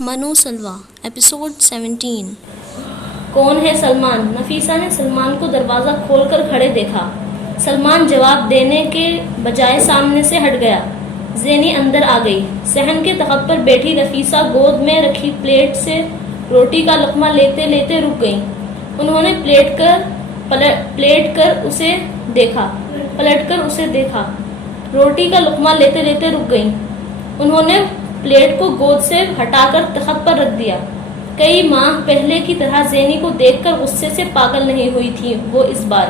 منو سلوا ایپیسوڈ 17۔ کون ہے سلمان؟ نفیسہ نے سلمان کو دروازہ کھول کر کھڑے دیکھا۔ سلمان جواب دینے کے بجائے سامنے سے ہٹ گیا۔ زینی اندر آ گئی۔ صحن کے تخت پر بیٹھی نفیسہ گود میں رکھی پلیٹ سے روٹی کا لقمہ لیتے لیتے رک گئیں۔ انہوں نے پلٹ کر اسے دیکھا۔ روٹی کا لقمہ لیتے لیتے رک گئیں۔ انہوں نے پلیٹ کو گود سے ہٹا کر تخت پر رکھ دیا۔ کئی ماہ پہلے کی طرح زینی کو دیکھ کر غصے سے پاگل نہیں ہوئی تھی وہ اس بار۔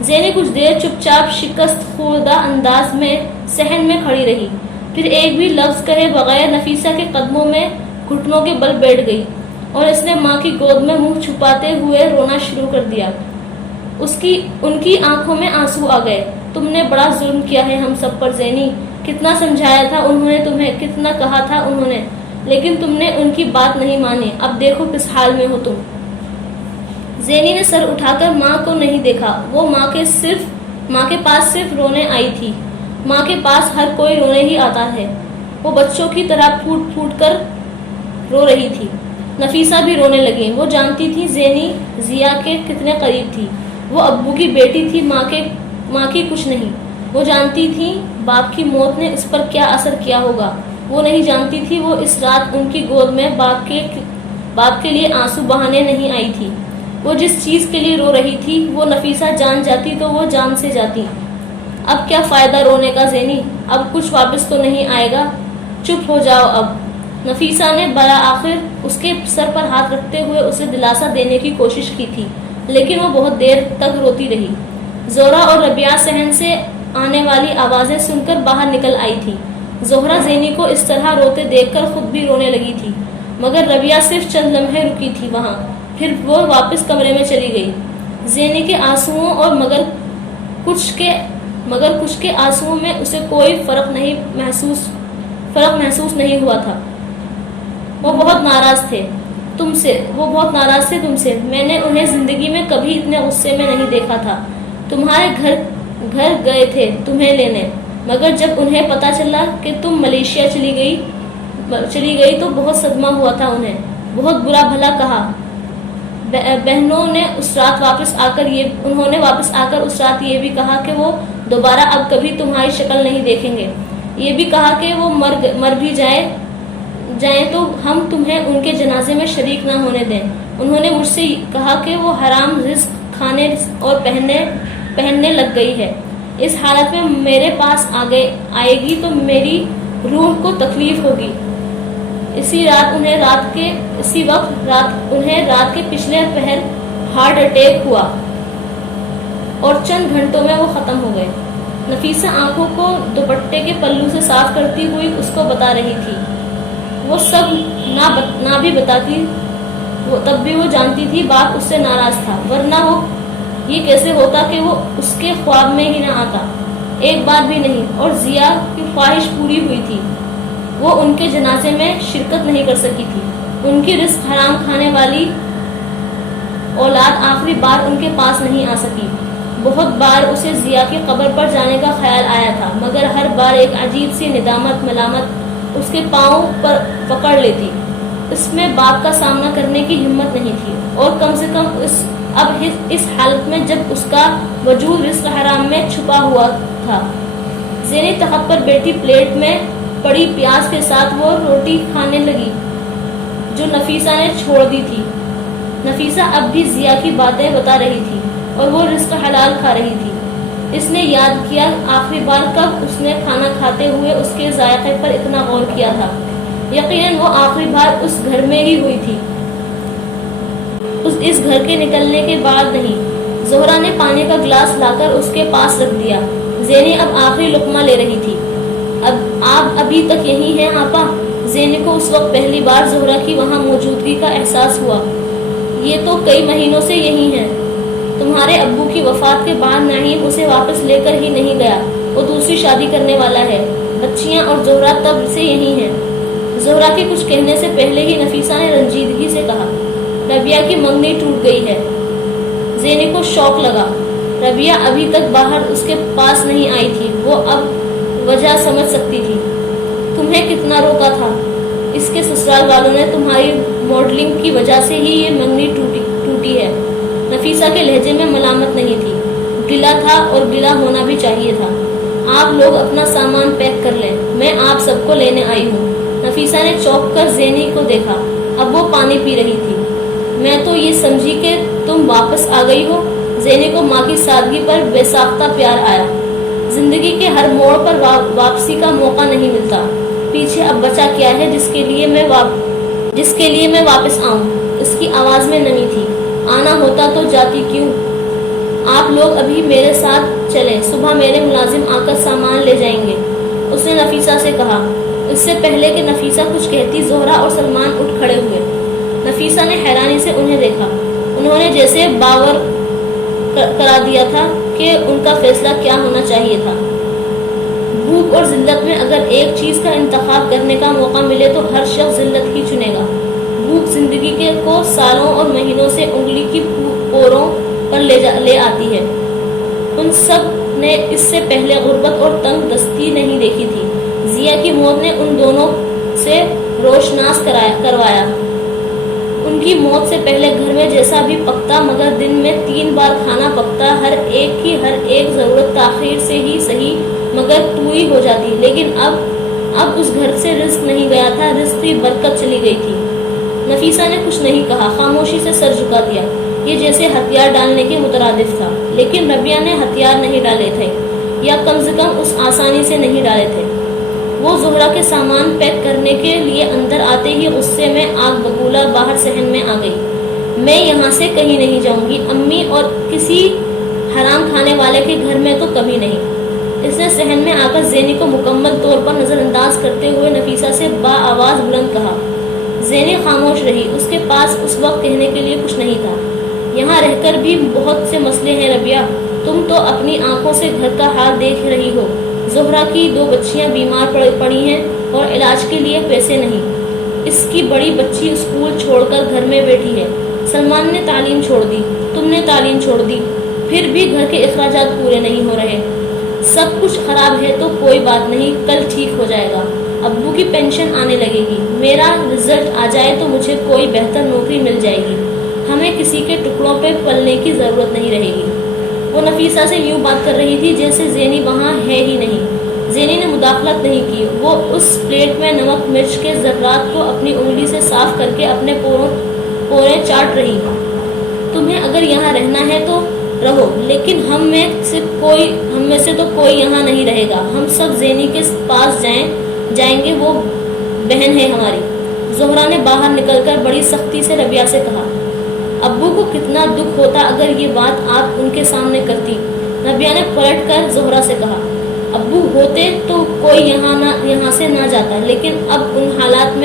زینی کچھ دیر چپ چاپ شکست خوردہ انداز میں صحن میں کھڑی رہی، پھر ایک بھی لفظ کہے بغیر نفیسہ کے قدموں میں گھٹنوں کے بل بیٹھ گئی اور اس نے ماں کی گود میں منہ چھپاتے ہوئے رونا شروع کر دیا۔ ان کی آنکھوں میں آنسو آ گئے۔ تم نے بڑا ظلم کیا ہے ہم سب پر زینی، کتنا سمجھایا تھا انہوں نے تمہیں، کتنا کہا تھا انہوں نے، لیکن تم نے ان کی بات نہیں مانی۔ اب دیکھو کس حال میں ہو تم۔ زینی نے سر اٹھا کر ماں کو نہیں دیکھا۔ وہ ماں کے پاس صرف رونے آئی تھی۔ ماں کے پاس ہر کوئی رونے ہی آتا ہے۔ وہ بچوں کی طرح پھوٹ پھوٹ کر رو رہی تھی۔ نفیسہ بھی رونے لگی۔ وہ جانتی تھی زینی ضیا کے کتنے قریب تھی۔ وہ ابو کی بیٹی تھی، ماں کی کچھ نہیں۔ وہ جانتی تھی باپ کی موت نے اس پر کیا اثر کیا ہوگا۔ وہ نہیں جانتی تھی وہ اس رات ان کی گود میں باپ کے لیے آنسو بہانے نہیں آئی تھی۔ وہ جس چیز کے لیے رو رہی تھی وہ نفیسہ جان جاتی تو وہ جان سے جاتی۔ اب کیا فائدہ رونے کا زینی، اب کچھ واپس تو نہیں آئے گا، چپ ہو جاؤ اب۔ نفیسہ نے بالآخر اس کے سر پر ہاتھ رکھتے ہوئے اسے دلاسا دینے کی کوشش کی تھی، لیکن وہ بہت دیر تک روتی رہی۔ زہرا اور ربیہ صحن سے آنے والی آوازیں سن کر باہر نکل آئی تھی۔ زہرا زینی کو اس طرح روتے دیکھ کر خود بھی رونے لگی تھی، مگر ربیہ صرف چند لمحے رکی تھی وہاں، پھر وہ واپس کمرے میں چلی گئی۔ زینی کے آنسوؤں اور مگر کچھ کے آنسوؤں میں اسے کوئی فرق محسوس نہیں ہوا تھا۔ وہ بہت ناراض تھے تم سے۔ میں نے انہیں زندگی میں کبھی اتنے غصے میں نہیں دیکھا تھا۔ تمہارے گھر گئے تھے تمہیں لینے، مگر جب انہیں پتا چلا کہ تم ملیشیا چلی گئی تو بہت صدمہ ہوا تھا انہیں، بہت برا بھلا کہا۔ بہنوں نے اس رات واپس آ کر اس رات یہ بھی کہا کہ وہ دوبارہ اب کبھی تمہاری شکل نہیں دیکھیں گے۔ یہ بھی کہا کہ وہ مر بھی جائیں تو ہم تمہیں ان کے جنازے میں شریک نہ ہونے دیں۔ انہوں نے مجھ سے کہا کہ وہ حرام رزق کھانے اور پہننے لگ گئی ہے۔ اس حالت میں میرے پاس آئے گی تو میری روح کو تکلیف ہوگی۔ اسی وقت انہیں رات کے پچھلے پہر ہارٹ اٹیک ہوا اور چند گھنٹوں میں وہ ختم ہو گئے۔ نفیسہ آنکھوں کو دوپٹے کے پلو سے صاف کرتی ہوئی اس کو بتا رہی تھی۔ وہ سب نہ بھی بتاتی تب بھی وہ جانتی تھی باپ اس سے ناراض تھا، ورنہ وہ یہ کیسے ہوتا کہ وہ اس کے خواب میں ہی نہ آتا، ایک بار بھی نہیں۔ اور ضیا کی خواہش پوری ہوئی تھی، وہ ان کے جنازے میں شرکت نہیں کر سکی تھی۔ ان کی رزق حرام کھانے والی اولاد آخری بار ان کے پاس نہیں آ سکی۔ بہت بار اسے ضیا کی قبر پر جانے کا خیال آیا تھا، مگر ہر بار ایک عجیب سی ندامت ملامت اس کے پاؤں پر پکڑ لیتی۔ اس میں باپ کا سامنا کرنے کی ہمت نہیں تھی، اور کم سے کم اب اس حالت میں جب اس کا وجود رزق حرام میں چھپا ہوا تھا۔ زینی تخت پر بیٹھی پلیٹ میں پڑی پیاز کے ساتھ وہ روٹی کھانے لگی جو نفیسہ نے چھوڑ دی تھی۔ نفیسہ اب بھی ضیا کی باتیں بتا رہی تھی اور وہ رزق حلال کھا رہی تھی۔ اس نے یاد کیا آخری بار کب اس نے کھانا کھاتے ہوئے اس کے ذائقے پر اتنا غور کیا تھا۔ یقیناً وہ آخری بار اس گھر میں ہی ہوئی تھی، اس گھر کے نکلنے کے بعد نہیں۔ زہرا نے پانی کا گلاس لا کر اس کے پاس رکھ دیا۔ زینی اب آخری لقمہ لے رہی تھی۔ آپ ابھی تک یہی ہیں آپا؟ زینی کو اس وقت پہلی بار زہرا کی وہاں موجودگی کا احساس ہوا۔ یہ تو کئی مہینوں سے یہی ہیں۔ تمہارے ابو کی وفات کے بعد نعیم اسے واپس لے کر ہی نہیں گیا، وہ دوسری شادی کرنے والا ہے۔ بچیاں اور زہرا تب سے یہی ہیں۔ زہرا کے کچھ کہنے سے پہلے ہی نفیسہ نے رنجیدگی سے کہا، ربیہ کی منگنی ٹوٹ گئی ہے۔ زینی کو شوق لگا۔ ربیہ ابھی تک باہر اس کے پاس نہیں آئی تھی، وہ اب وجہ سمجھ سکتی تھی۔ تمہیں کتنا روکا تھا، اس کے سسرال والوں نے تمہاری ماڈلنگ کی وجہ سے ہی یہ منگنی ٹوٹی ہے۔ نفیسہ کے لہجے میں ملامت نہیں تھی، گلا تھا اور گلا ہونا بھی چاہیے تھا۔ آپ لوگ اپنا سامان پیک کر لیں، میں آپ سب کو لینے آئی ہوں۔ نفیسہ نے چونک کر زینی کو دیکھا، اب وہ پانی پی رہی تھی۔ میں تو یہ سمجھی کہ تم واپس آ گئی ہو۔ زینی کو ماں کی سادگی پر بے ساختہ پیار آیا۔ زندگی کے ہر موڑ پر واپسی کا موقع نہیں ملتا۔ پیچھے اب بچا کیا ہے جس کے لیے میں واپس آؤں؟ اس کی آواز میں نمی تھی۔ آنا ہوتا تو جاتی کیوں؟ آپ لوگ ابھی میرے ساتھ چلیں، صبح میرے ملازم آ کر سامان لے جائیں گے، اس نے نفیسہ سے کہا۔ اس سے پہلے کہ نفیسہ کچھ کہتی، زہرا اور سلمان اٹھ کھڑے ہوئے۔ نفیسہ نے حیرانی سے انہیں دیکھا۔ انہوں نے جیسے باور کرا دیا تھا کہ ان کا فیصلہ کیا ہونا چاہیے تھا۔ بھوک اور ذلت میں اگر ایک چیز کا انتخاب کرنے کا موقع ملے تو ہر شخص ذلت ہی چنے گا۔ بھوک زندگی کو سالوں اور مہینوں سے انگلی کی پوروں پر لے آتی ہے۔ ان سب نے اس سے پہلے غربت اور تنگ دستی نہیں دیکھی تھی۔ ضیا کی موت نے ان دونوں سے روشناس کروایا۔ ان کی موت سے پہلے گھر میں جیسا بھی پکتا، مگر دن میں 3 بار کھانا پکتا، ہر ایک ضرورت تاخیر سے ہی صحیح مگر پوری ہو جاتی۔ لیکن اب اس گھر سے رزق نہیں گیا تھا، رزق کی برکت چلی گئی تھی۔ نفیسہ نے کچھ نہیں کہا، خاموشی سے سر جھکا دیا۔ یہ جیسے ہتھیار ڈالنے کے مترادف تھا، لیکن ربیہ نے ہتھیار نہیں ڈالے تھے، یا کم سے کم اس آسانی سے نہیں ڈالے تھے۔ وہ زہرا کے سامان پیک کرنے کے لیے اندر آتے ہی غصے میں آگ بگولا باہر صحن میں آ گئی۔ میں یہاں سے کہیں نہیں جاؤں گی، امی اور کسی حرام کھانے والے کے گھر میں تو کبھی نہیں۔ اس نے صحن میں آ کر زینی کو مکمل طور پر نظر انداز کرتے ہوئے نفیسہ سے با آواز بلند کہا۔ زینی خاموش رہی، اس کے پاس اس وقت کہنے کے لیے کچھ نہیں تھا۔ یہاں رہ کر بھی بہت سے مسئلے ہیں ربیہ، تم تو اپنی آنکھوں سے گھر کا حال دیکھ رہی ہو۔ زہرا کی 2 بچیاں بیمار پڑی ہیں اور علاج کے لیے پیسے نہیں۔ اس کی بڑی بچی اسکول چھوڑ کر گھر میں بیٹھی ہے۔ سلمان نے تعلیم چھوڑ دی، تم نے تعلیم چھوڑ دی، پھر بھی گھر کے اخراجات پورے نہیں ہو رہے۔ سب کچھ خراب ہے تو کوئی بات نہیں، کل ٹھیک ہو جائے گا۔ ابو کی پینشن آنے لگے گی، میرا رزلٹ آ جائے تو مجھے کوئی بہتر نوکری مل جائے گی، ہمیں کسی کے ٹکڑوں پہ پلنے کی ضرورت نہیں رہے گی۔ وہ نفیسہ سے یوں بات کر رہی تھی جیسے زینی وہاں ہے ہی نہیں۔ زینی نے مداخلت نہیں کی، وہ اس پلیٹ میں نمک مرچ کے ذرات کو اپنی انگلی سے صاف کر کے اپنے پورے چاٹ رہی۔ تمہیں اگر یہاں رہنا ہے تو رہو، لیکن ہم میں سے تو کوئی یہاں نہیں رہے گا، ہم سب زینی کے پاس جائیں گے، وہ بہن ہے ہماری۔ زہرا نے باہر نکل کر بڑی سختی سے ربیہ سے کہا۔ ابو کو کتنا دکھ ہوتا اگر یہ بات آپ ان کے سامنے کرتی۔ ربیہ نے پلٹ کر زہرا سے کہا، ابو ہوتے تو کوئی یہاں سے نہ جاتا، لیکن اب ان حالات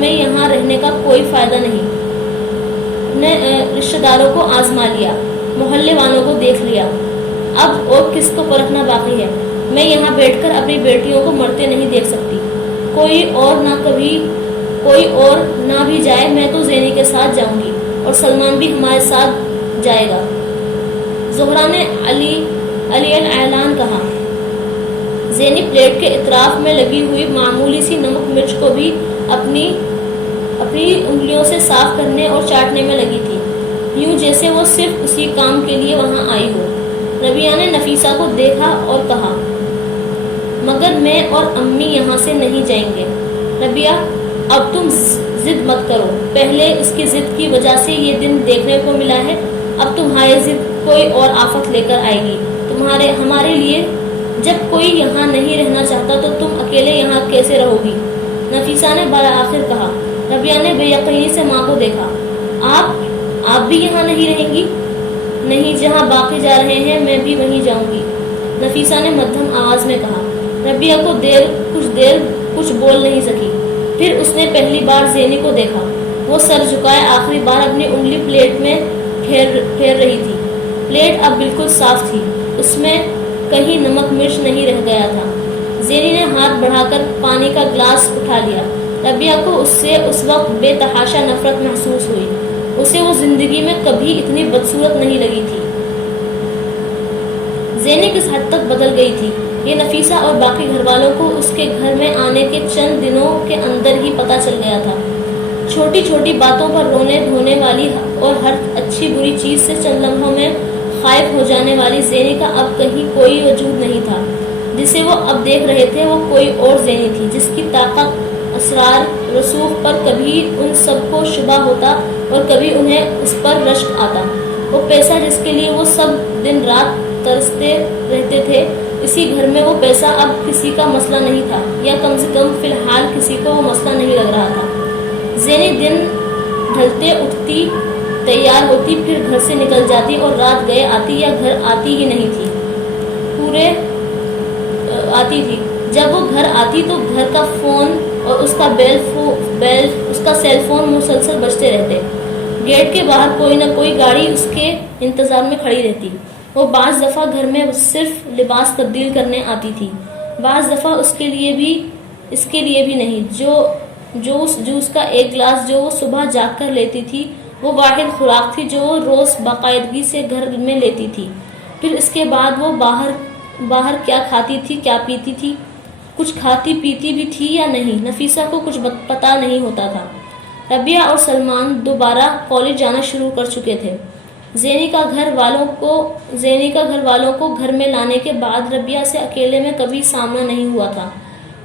میں یہاں رہنے کا کوئی فائدہ نہیں۔ نے رشتہ داروں کو آزما لیا، محلے والوں کو دیکھ لیا، اب اور کس کو پرکھنا باقی ہے؟ میں یہاں بیٹھ کر اپنی بیٹیوں کو مرتے نہیں دیکھ سکتی۔ کوئی اور نہ بھی جائے، میں تو زینی کے ساتھ جاؤں گی اور سلمان بھی ہمارے ساتھ جائے گا۔ زہرا نے علی الاعلان کہا۔ زینی پلیٹ کے اطراف میں لگی ہوئی معمولی سی نمک مرچ کو بھی اپنی انگلیوں سے صاف کرنے اور چاٹنے میں لگی تھی، یوں جیسے وہ صرف اسی کام کے لیے وہاں آئی ہو۔ ربیہ نے نفیسہ کو دیکھا اور کہا، مگر میں اور امی یہاں سے نہیں جائیں گے۔ ربیہ، اب تم ضد مت کرو، پہلے اس کی ضد کی وجہ سے یہ دن دیکھنے کو ملا ہے، اب تمہاری ضد کوئی اور آفت لے کر آئے گی ہمارے لیے۔ جب کوئی یہاں نہیں رہنا چاہتا تو تم اکیلے یہاں کیسے رہو گی؟ نفیسہ نے بالآخر کہا۔ ربیہ نے بے یقینی سے ماں کو دیکھا۔ آپ بھی یہاں نہیں رہیں گی؟ نہیں، جہاں باقی جا رہے ہیں میں بھی وہیں جاؤں گی، نفیسہ نے مدھم آواز میں کہا۔ ربیہ کچھ دیر کچھ بول نہیں سکی، پھر اس نے پہلی بار زینی کو دیکھا۔ وہ سر جھکائے آخری بار اپنی انگلی پلیٹ میں پھیر رہی تھی۔ پلیٹ اب بالکل صاف تھی، اس میں کہیں نمک مرچ نہیں رہ گیا تھا۔ زینی نے ہاتھ بڑھا کر پانی کا گلاس اٹھا لیا۔ ربیہ کو اس سے اس وقت بے تحاشا نفرت محسوس ہوئی، اسے وہ زندگی میں کبھی اتنی بدصورت نہیں لگی تھی۔ زینی کس حد تک بدل گئی تھی یہ نفیسہ اور باقی گھر والوں کو اس کے گھر میں آنے کے چند دنوں کے اندر ہی پتہ چل گیا تھا۔ چھوٹی چھوٹی باتوں پر رونے دھونے والی اور ہر اچھی بری چیز سے چند لمحوں میں خائف ہو جانے والی زینی کا اب کہیں کوئی وجود نہیں تھا۔ جسے وہ اب دیکھ رہے تھے وہ کوئی اور زینی تھی، جس کی طاقت، اسرار، رسوخ پر کبھی ان سب کو شبہ ہوتا اور کبھی انہیں اس پر رشک آتا۔ وہ پیسہ جس کے لیے وہ سب دن رات ترستے رہتے تھے، اسی گھر میں وہ پیسہ اب کسی کا مسئلہ نہیں تھا، یا کم سے کم فی الحال کسی کو وہ مسئلہ نہیں لگ رہا تھا۔ زینی دن ڈھلتے اٹھتی، تیار ہوتی، پھر گھر سے نکل جاتی اور رات گئے آتی یا گھر آتی ہی نہیں تھی، آتی تھی۔ جب وہ گھر آتی تو گھر کا فون اور اس کا سیل فون مسلسل بجتے رہتے۔ گیٹ کے باہر کوئی نہ کوئی گاڑی اس کے انتظار میں کھڑی رہتی۔ وہ بعض دفعہ گھر میں صرف لباس تبدیل کرنے آتی تھی، بعض دفعہ اس کے لیے بھی نہیں۔ جوس کا ایک گلاس جو وہ صبح جاگ کر لیتی تھی وہ واحد خوراک تھی جو وہ روز باقاعدگی سے گھر میں لیتی تھی۔ پھر اس کے بعد وہ باہر کیا کھاتی تھی، کیا پیتی تھی، کچھ کھاتی پیتی بھی تھی یا نہیں، نفیسہ کو کچھ پتہ نہیں ہوتا تھا۔ ربیہ اور سلمان دوبارہ کالج جانا شروع کر چکے تھے۔ زینی کا گھر والوں کو گھر میں لانے کے بعد ربیہ سے اکیلے میں کبھی سامنا نہیں ہوا تھا۔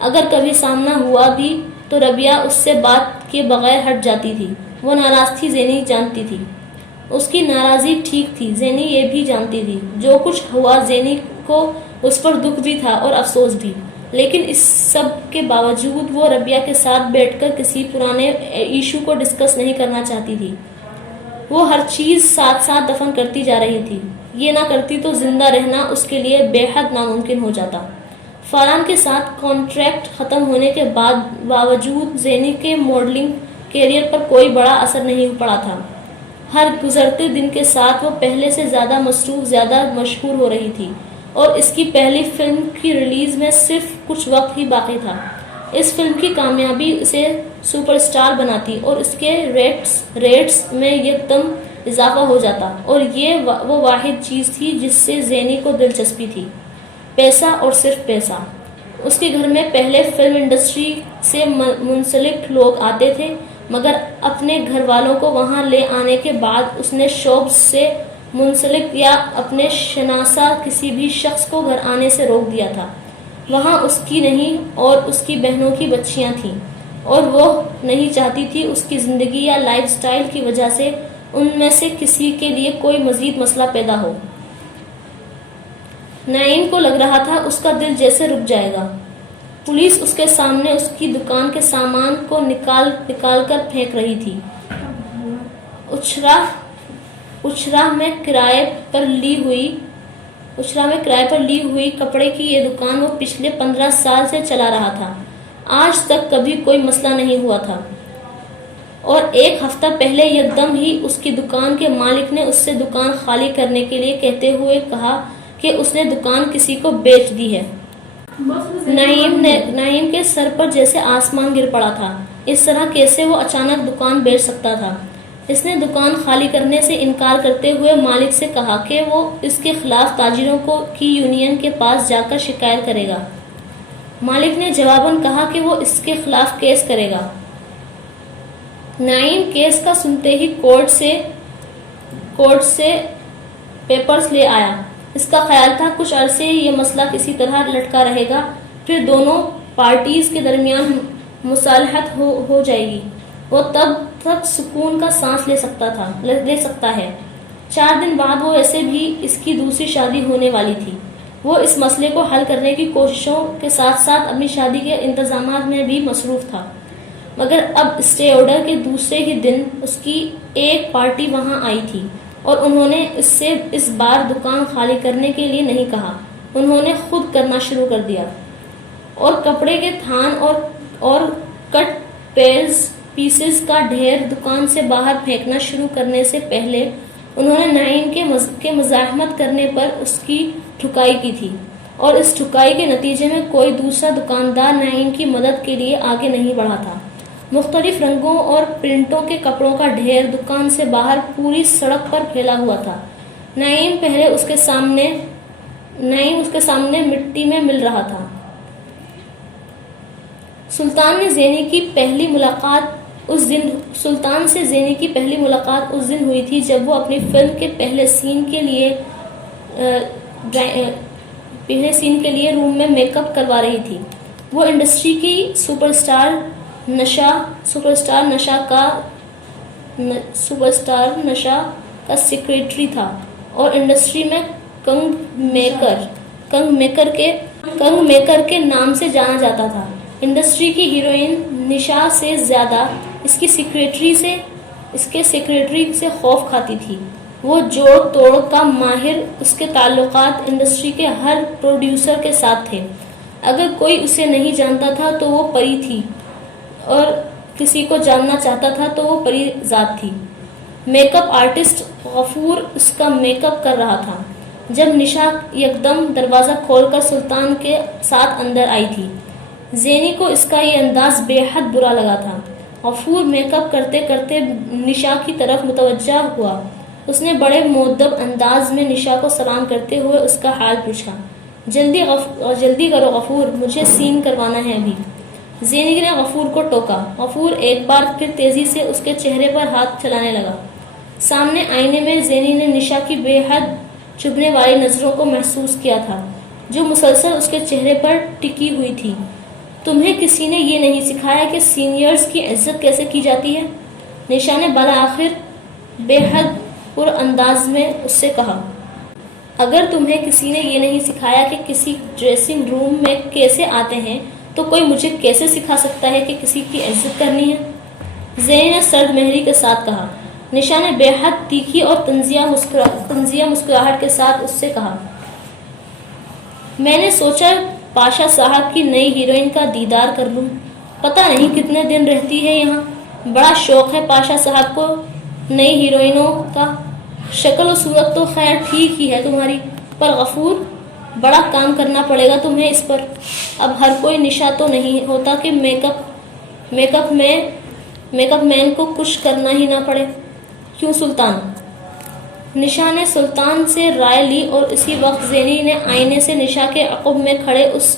اگر کبھی سامنا ہوا بھی تو ربیہ اس سے بات کے بغیر ہٹ جاتی تھی۔ وہ ناراض تھی، زینی جانتی تھی۔ اس کی ناراضی ٹھیک تھی، زینی یہ بھی جانتی تھی۔ جو کچھ ہوا زینی کو اس پر دکھ بھی تھا اور افسوس بھی، لیکن اس سب کے باوجود وہ ربیہ کے ساتھ بیٹھ کر کسی پرانے ایشو کو ڈسکس نہیں کرنا چاہتی تھی۔ وہ ہر چیز ساتھ ساتھ دفن کرتی جا رہی تھی۔ یہ نہ کرتی تو زندہ رہنا اس کے لیے بے حد ناممکن ہو جاتا۔ فاران کے ساتھ کانٹریکٹ ختم ہونے کے باوجود زینی کے ماڈلنگ کیریئر پر کوئی بڑا اثر نہیں پڑا تھا۔ ہر گزرتے دن کے ساتھ وہ پہلے سے زیادہ مصروف، زیادہ مشہور ہو رہی تھی، اور اس کی پہلی فلم کی ریلیز میں صرف کچھ وقت ہی باقی تھا۔ اس فلم کی کامیابی اسے سپر اسٹار بناتی اور اس کے ریٹس میں یکدم اضافہ ہو جاتا، اور یہ وہ واحد چیز تھی جس سے زینی کو دلچسپی تھی، پیسہ اور صرف پیسہ۔ اس کے گھر میں پہلے فلم انڈسٹری سے منسلک لوگ آتے تھے، مگر اپنے گھر والوں کو وہاں لے آنے کے بعد اس نے شوب سے منسلک یا اپنے شناسا کسی بھی شخص کو گھر آنے سے روک دیا تھا۔ وہاں اس کی نہیں اور اس کی بہنوں کی بچیاں تھیں، اور وہ نہیں چاہتی تھی اس کی زندگی یا لائف سٹائل کی وجہ سے ان میں سے کسی کے لیے کوئی مزید مسئلہ پیدا ہو۔ نعیم کو لگ رہا تھا اس کا دل جیسے رک جائے گا۔ پولیس اس کے سامنے اس کی دکان کے سامان کو نکال کر پھینک رہی تھی۔ اچھرا میں کرائے پر لی ہوئی کپڑے کی یہ دکان وہ پچھلے 15 سال سے چلا رہا تھا۔ آج تک کبھی کوئی مسئلہ نہیں ہوا تھا، اور ایک ہفتہ پہلے یکدم ہی اس کی دکان کے مالک نے اس سے دکان خالی کرنے کے لیے کہتے ہوئے کہا کہ اس نے دکان کسی کو بیچ دی ہے۔ نعیم کے سر پر جیسے آسمان گر پڑا تھا۔ اس طرح کیسے وہ اچانک دکان بیچ سکتا تھا؟ اس نے دکان خالی کرنے سے انکار کرتے ہوئے مالک سے کہا کہ وہ اس کے خلاف تاجروں کی یونین کے پاس جا کر شکایت کرے گا۔ مالک نے جواباً کہا کہ وہ اس کے خلاف کیس کرے گا۔ نعیم کیس کا سنتے ہی کورٹ سے پیپرز لے آیا۔ اس کا خیال تھا کچھ عرصے یہ مسئلہ کسی طرح لٹکا رہے گا، پھر دونوں پارٹیز کے درمیان مصالحت ہو جائے گی۔ وہ تب تک سکون کا سانس لے سکتا ہے۔ 4 دن بعد وہ ویسے بھی اس کی دوسری شادی ہونے والی تھی۔ وہ اس مسئلے کو حل کرنے کی کوششوں کے ساتھ ساتھ اپنی شادی کے انتظامات میں بھی مصروف تھا، مگر اب اسٹے آرڈر کے دوسرے ہی دن اس کی ایک پارٹی وہاں آئی تھی، اور انہوں نے اس سے اس بار دکان خالی کرنے کے لیے نہیں کہا، انہوں نے خود کرنا شروع کر دیا، اور کپڑے کے تھان اور کٹ پیسز کا ڈھیر دکان سے باہر پھینکنا شروع کرنے سے پہلے انہوں نے نعیم کے مزاحمت کرنے پر اس کی ٹھکائی کی تھی، اور اس ٹھکائی کے نتیجے میں کوئی دوسرا دکاندار نعیم کی مدد کے لیے آگے نہیں بڑھا تھا۔ مختلف رنگوں اور پرنٹوں کے کپڑوں کا ڈھیر دکان سے باہر پوری سڑک پر پھیلا ہوا تھا۔ نعیم پہلے اس کے سامنے نہیں اس کے سامنے مٹی میں مل رہا تھا۔ سلطان سے زینی کی پہلی ملاقات اس دن ہوئی تھی جب وہ اپنی فلم کے پہلے سین کے لیے روم میں میک اپ کروا رہی تھی۔ وہ انڈسٹری کی سپر اسٹار کا سیکریٹری تھا اور انڈسٹری میں کنگ میکر کے نام سے جانا جاتا تھا۔ انڈسٹری کی ہیروئن نشا سے زیادہ اس کے سیکریٹری سے خوف کھاتی تھی۔ وہ جوڑ توڑ کا ماہر، اس کے تعلقات انڈسٹری کے ہر پروڈیوسر کے ساتھ تھے۔ اگر کوئی اسے نہیں جانتا تھا تو وہ پری تھی اور کسی کو جاننا چاہتا تھا تو وہ پری ذات تھی۔ میک اپ آرٹسٹ غفور اس کا میک اپ کر رہا تھا جب نشا یکدم دروازہ کھول کر سلطان کے ساتھ اندر آئی تھی۔ زینی کو اس کا یہ انداز بے حد برا لگا تھا۔ غفور میک اپ کرتے کرتے نشا کی طرف متوجہ ہوا۔ اس نے بڑے مؤدب انداز میں نشا کو سلام کرتے ہوئے اس کا حال پوچھا۔ جلدی کرو غفور، مجھے سین کروانا ہے ابھی۔ زینی نے غفور کو ٹوکا۔ غفور ایک بار پھر تیزی سے اس کے چہرے پر ہاتھ چلانے لگا۔ سامنے آئینے میں زینی نے نشا کی بے حد چبھنے والی نظروں کو محسوس کیا تھا جو مسلسل اس کے چہرے پر ٹکی ہوئی تھی۔ تمہیں کسی نے یہ نہیں سکھایا کہ سینئرز کی عزت کیسے کی جاتی ہے؟ نشا نے بالآخر بے حد پر انداز میں اس سے کہا۔ اگر تمہیں کسی نے یہ نہیں سکھایا کہ کسی ڈریسنگ روم میں کیسے آتے ہیں تو کوئی مجھے کیسے سکھا سکتا ہے کہ کسی کی عزت کرنی ہے؟ زینی نے سرد مہری کے ساتھ کہا۔ نشا نے بے حد تیکھی اور طنزیہ مسکراہٹ کے ساتھ اس سے کہا، میں نے سوچا پاشا صاحب کی نئی ہیروئن کا دیدار کر لوں۔ پتہ نہیں کتنے دن رہتی ہے یہاں۔ بڑا شوق ہے پاشا صاحب کو نئی ہیروئنوں کا۔ شکل و صورت تو خیر ٹھیک ہی ہے تمہاری، پر غفور بڑا کام کرنا پڑے گا تمہیں اس پر۔ اب ہر کوئی نشا تو نہیں ہوتا کہ میک اپ مین کو کچھ کرنا ہی نہ پڑے۔ کیوں سلطان؟ نشا نے سلطان سے رائے لی اور اسی وقت زینی نے آئینے سے نشا کے عقب میں کھڑے اس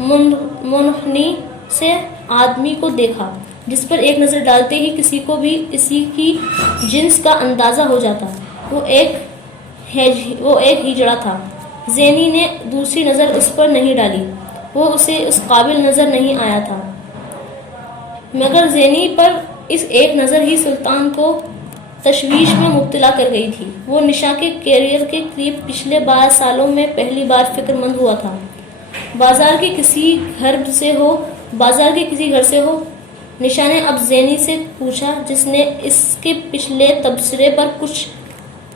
منحنی سے آدمی کو دیکھا جس پر ایک نظر ڈالتے ہی کسی کو بھی اسی کی جنس کا اندازہ ہو جاتا۔ وہ ایک ہجڑا تھا۔ زینی نے دوسری نظر اس پر نہیں ڈالی، وہ اسے اس قابل نظر نہیں آیا تھا، مگر زینی پر اس ایک نظر ہی سلطان کو تشویش میں مبتلا کر گئی تھی۔ وہ نشا کے کیریئر کے قریب پچھلے 12 سالوں میں پہلی بار فکر مند ہوا تھا۔ بازار کے کسی گھر سے ہو؟ نشا نے اب زینی سے پوچھا جس نے اس کے پچھلے تبصرے پر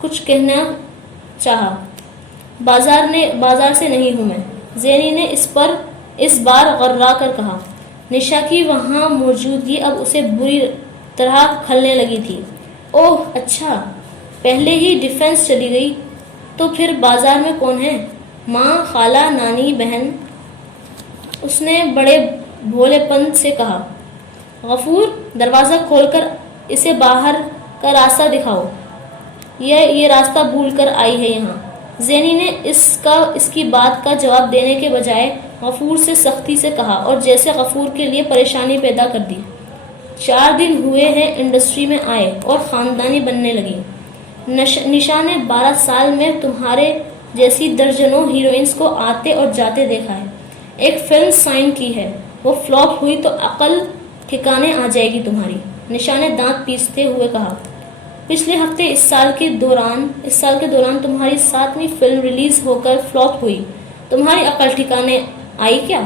کچھ کہنا چاہا۔ بازار سے نہیں ہوں میں، زینی نے اس بار غرا کر کہا۔ نشا کی وہاں موجودگی اب اسے بری طرح کھلنے لگی تھی۔ اوہ اچھا، پہلے ہی ڈیفینس چلی گئی، تو پھر بازار میں کون ہے؟ ماں، خالہ، نانی، بہن؟ اس نے بڑے بھولے پن سے کہا۔ غفور، دروازہ کھول کر اسے باہر کا راستہ دکھاؤ، یہ راستہ بھول کر آئی ہے یہاں۔ زینی نے اس کی بات کا جواب دینے کے بجائے غفور سے سختی سے کہا اور جیسے غفور کے لیے پریشانی پیدا کر دی۔ 4 دن ہوئے ہیں انڈسٹری میں آئے اور خاندانی بننے لگی۔ نشا نے 12 سال میں تمہارے جیسی درجنوں ہیروئنز کو آتے اور جاتے دیکھا ہے۔ ایک فلم سائن کی ہے، وہ فلاپ ہوئی تو عقل ٹھکانے آ جائے گی تمہاری۔ نشا نے دانت پیستے ہوئے کہا۔ پچھلے ہفتے اس سال کے دوران تمہاری 7ویں فلم ریلیز ہو کر فلاپ ہوئی، تمہاری عقل ٹھکانے آئی کیا؟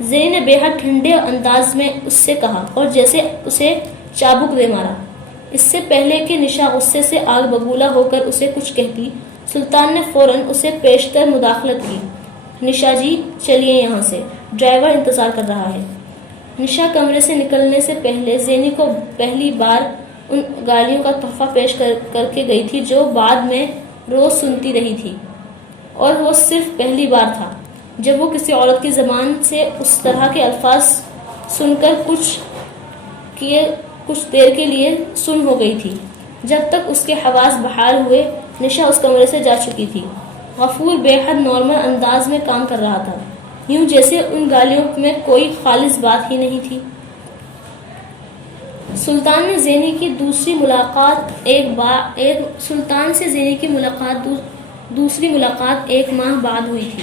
زینی نے بے حد ٹھنڈے انداز میں اس سے کہا اور جیسے اسے چابک دے مارا۔ اس سے پہلے کہ نشا غصے سے آگ ببولا ہو کر اسے کچھ کہتی، سلطان نے فوراً اسے پیشتر مداخلت کی۔ نشا جی، چلیے یہاں سے، ڈرائیور انتظار کر رہا ہے۔ نشا کمرے سے نکلنے سے پہلے زینی کو پہلی بار ان گالیوں کا تحفہ پیش کر کے گئی تھی جو بعد میں روز سنتی رہی تھی، اور وہ صرف پہلی بار تھا جب وہ کسی عورت کی زبان سے اس طرح کے الفاظ سن کر کچھ دیر کے لیے سن ہو گئی تھی۔ جب تک اس کے حواس بحال ہوئے، نشا اس کمرے سے جا چکی تھی۔ غفور بے حد نارمل انداز میں کام کر رہا تھا، یوں جیسے ان گالیوں میں کوئی خالص بات ہی نہیں تھی۔ سلطان سے زینی کی دوسری ملاقات ایک ماہ بعد ہوئی تھی۔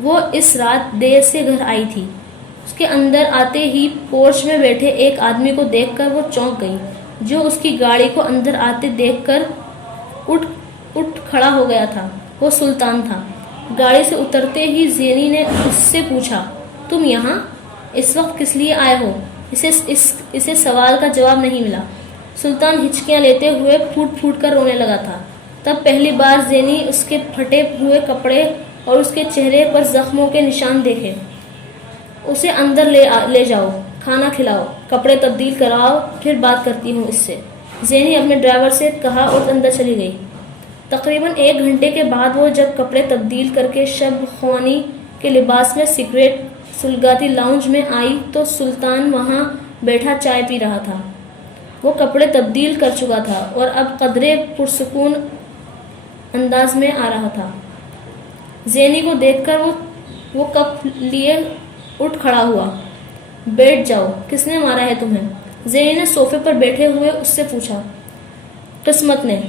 وہ اس رات دیر سے گھر آئی تھی۔ اس کے اندر آتے ہی پورچ میں بیٹھے ایک آدمی کو دیکھ کر وہ چونک گئی، جو اس کی گاڑی کو اندر آتے دیکھ کر اٹھ کھڑا ہو گیا تھا۔ وہ سلطان تھا۔ گاڑی سے اترتے ہی زینی نے اس سے پوچھا، تم یہاں اس وقت کس لیے آئے ہو؟ اسے سوال کا جواب نہیں ملا۔ سلطان ہچکیاں لیتے ہوئے پھوٹ پھوٹ کر رونے لگا تھا۔ تب پہلی بار زینی اس کے پھٹے ہوئے کپڑے اور اس کے چہرے پر زخموں کے نشان دیکھے۔ اسے اندر لے جاؤ، کھانا کھلاؤ، کپڑے تبدیل کراؤ، پھر بات کرتی ہوں اس سے، زینی اپنے ڈرائیور سے کہا اور اندر چلی گئی۔ تقریباً 1 گھنٹے کے بعد وہ جب کپڑے تبدیل کر کے شب خوانی کے لباس میں سگریٹ سلگاتی لاؤنج میں آئی تو سلطان وہاں بیٹھا چائے پی رہا تھا۔ وہ کپڑے تبدیل کر چکا تھا اور اب قدرے پرسکون انداز میں آ رہا تھا۔ زینی کو دیکھ کر وہ کپ لیے اٹھ کھڑا ہوا۔ بیٹھ جاؤ، کس نے مارا ہے تمہیں؟ زینی نے صوفے پر بیٹھے ہوئے اس سے پوچھا۔ قسمت نے۔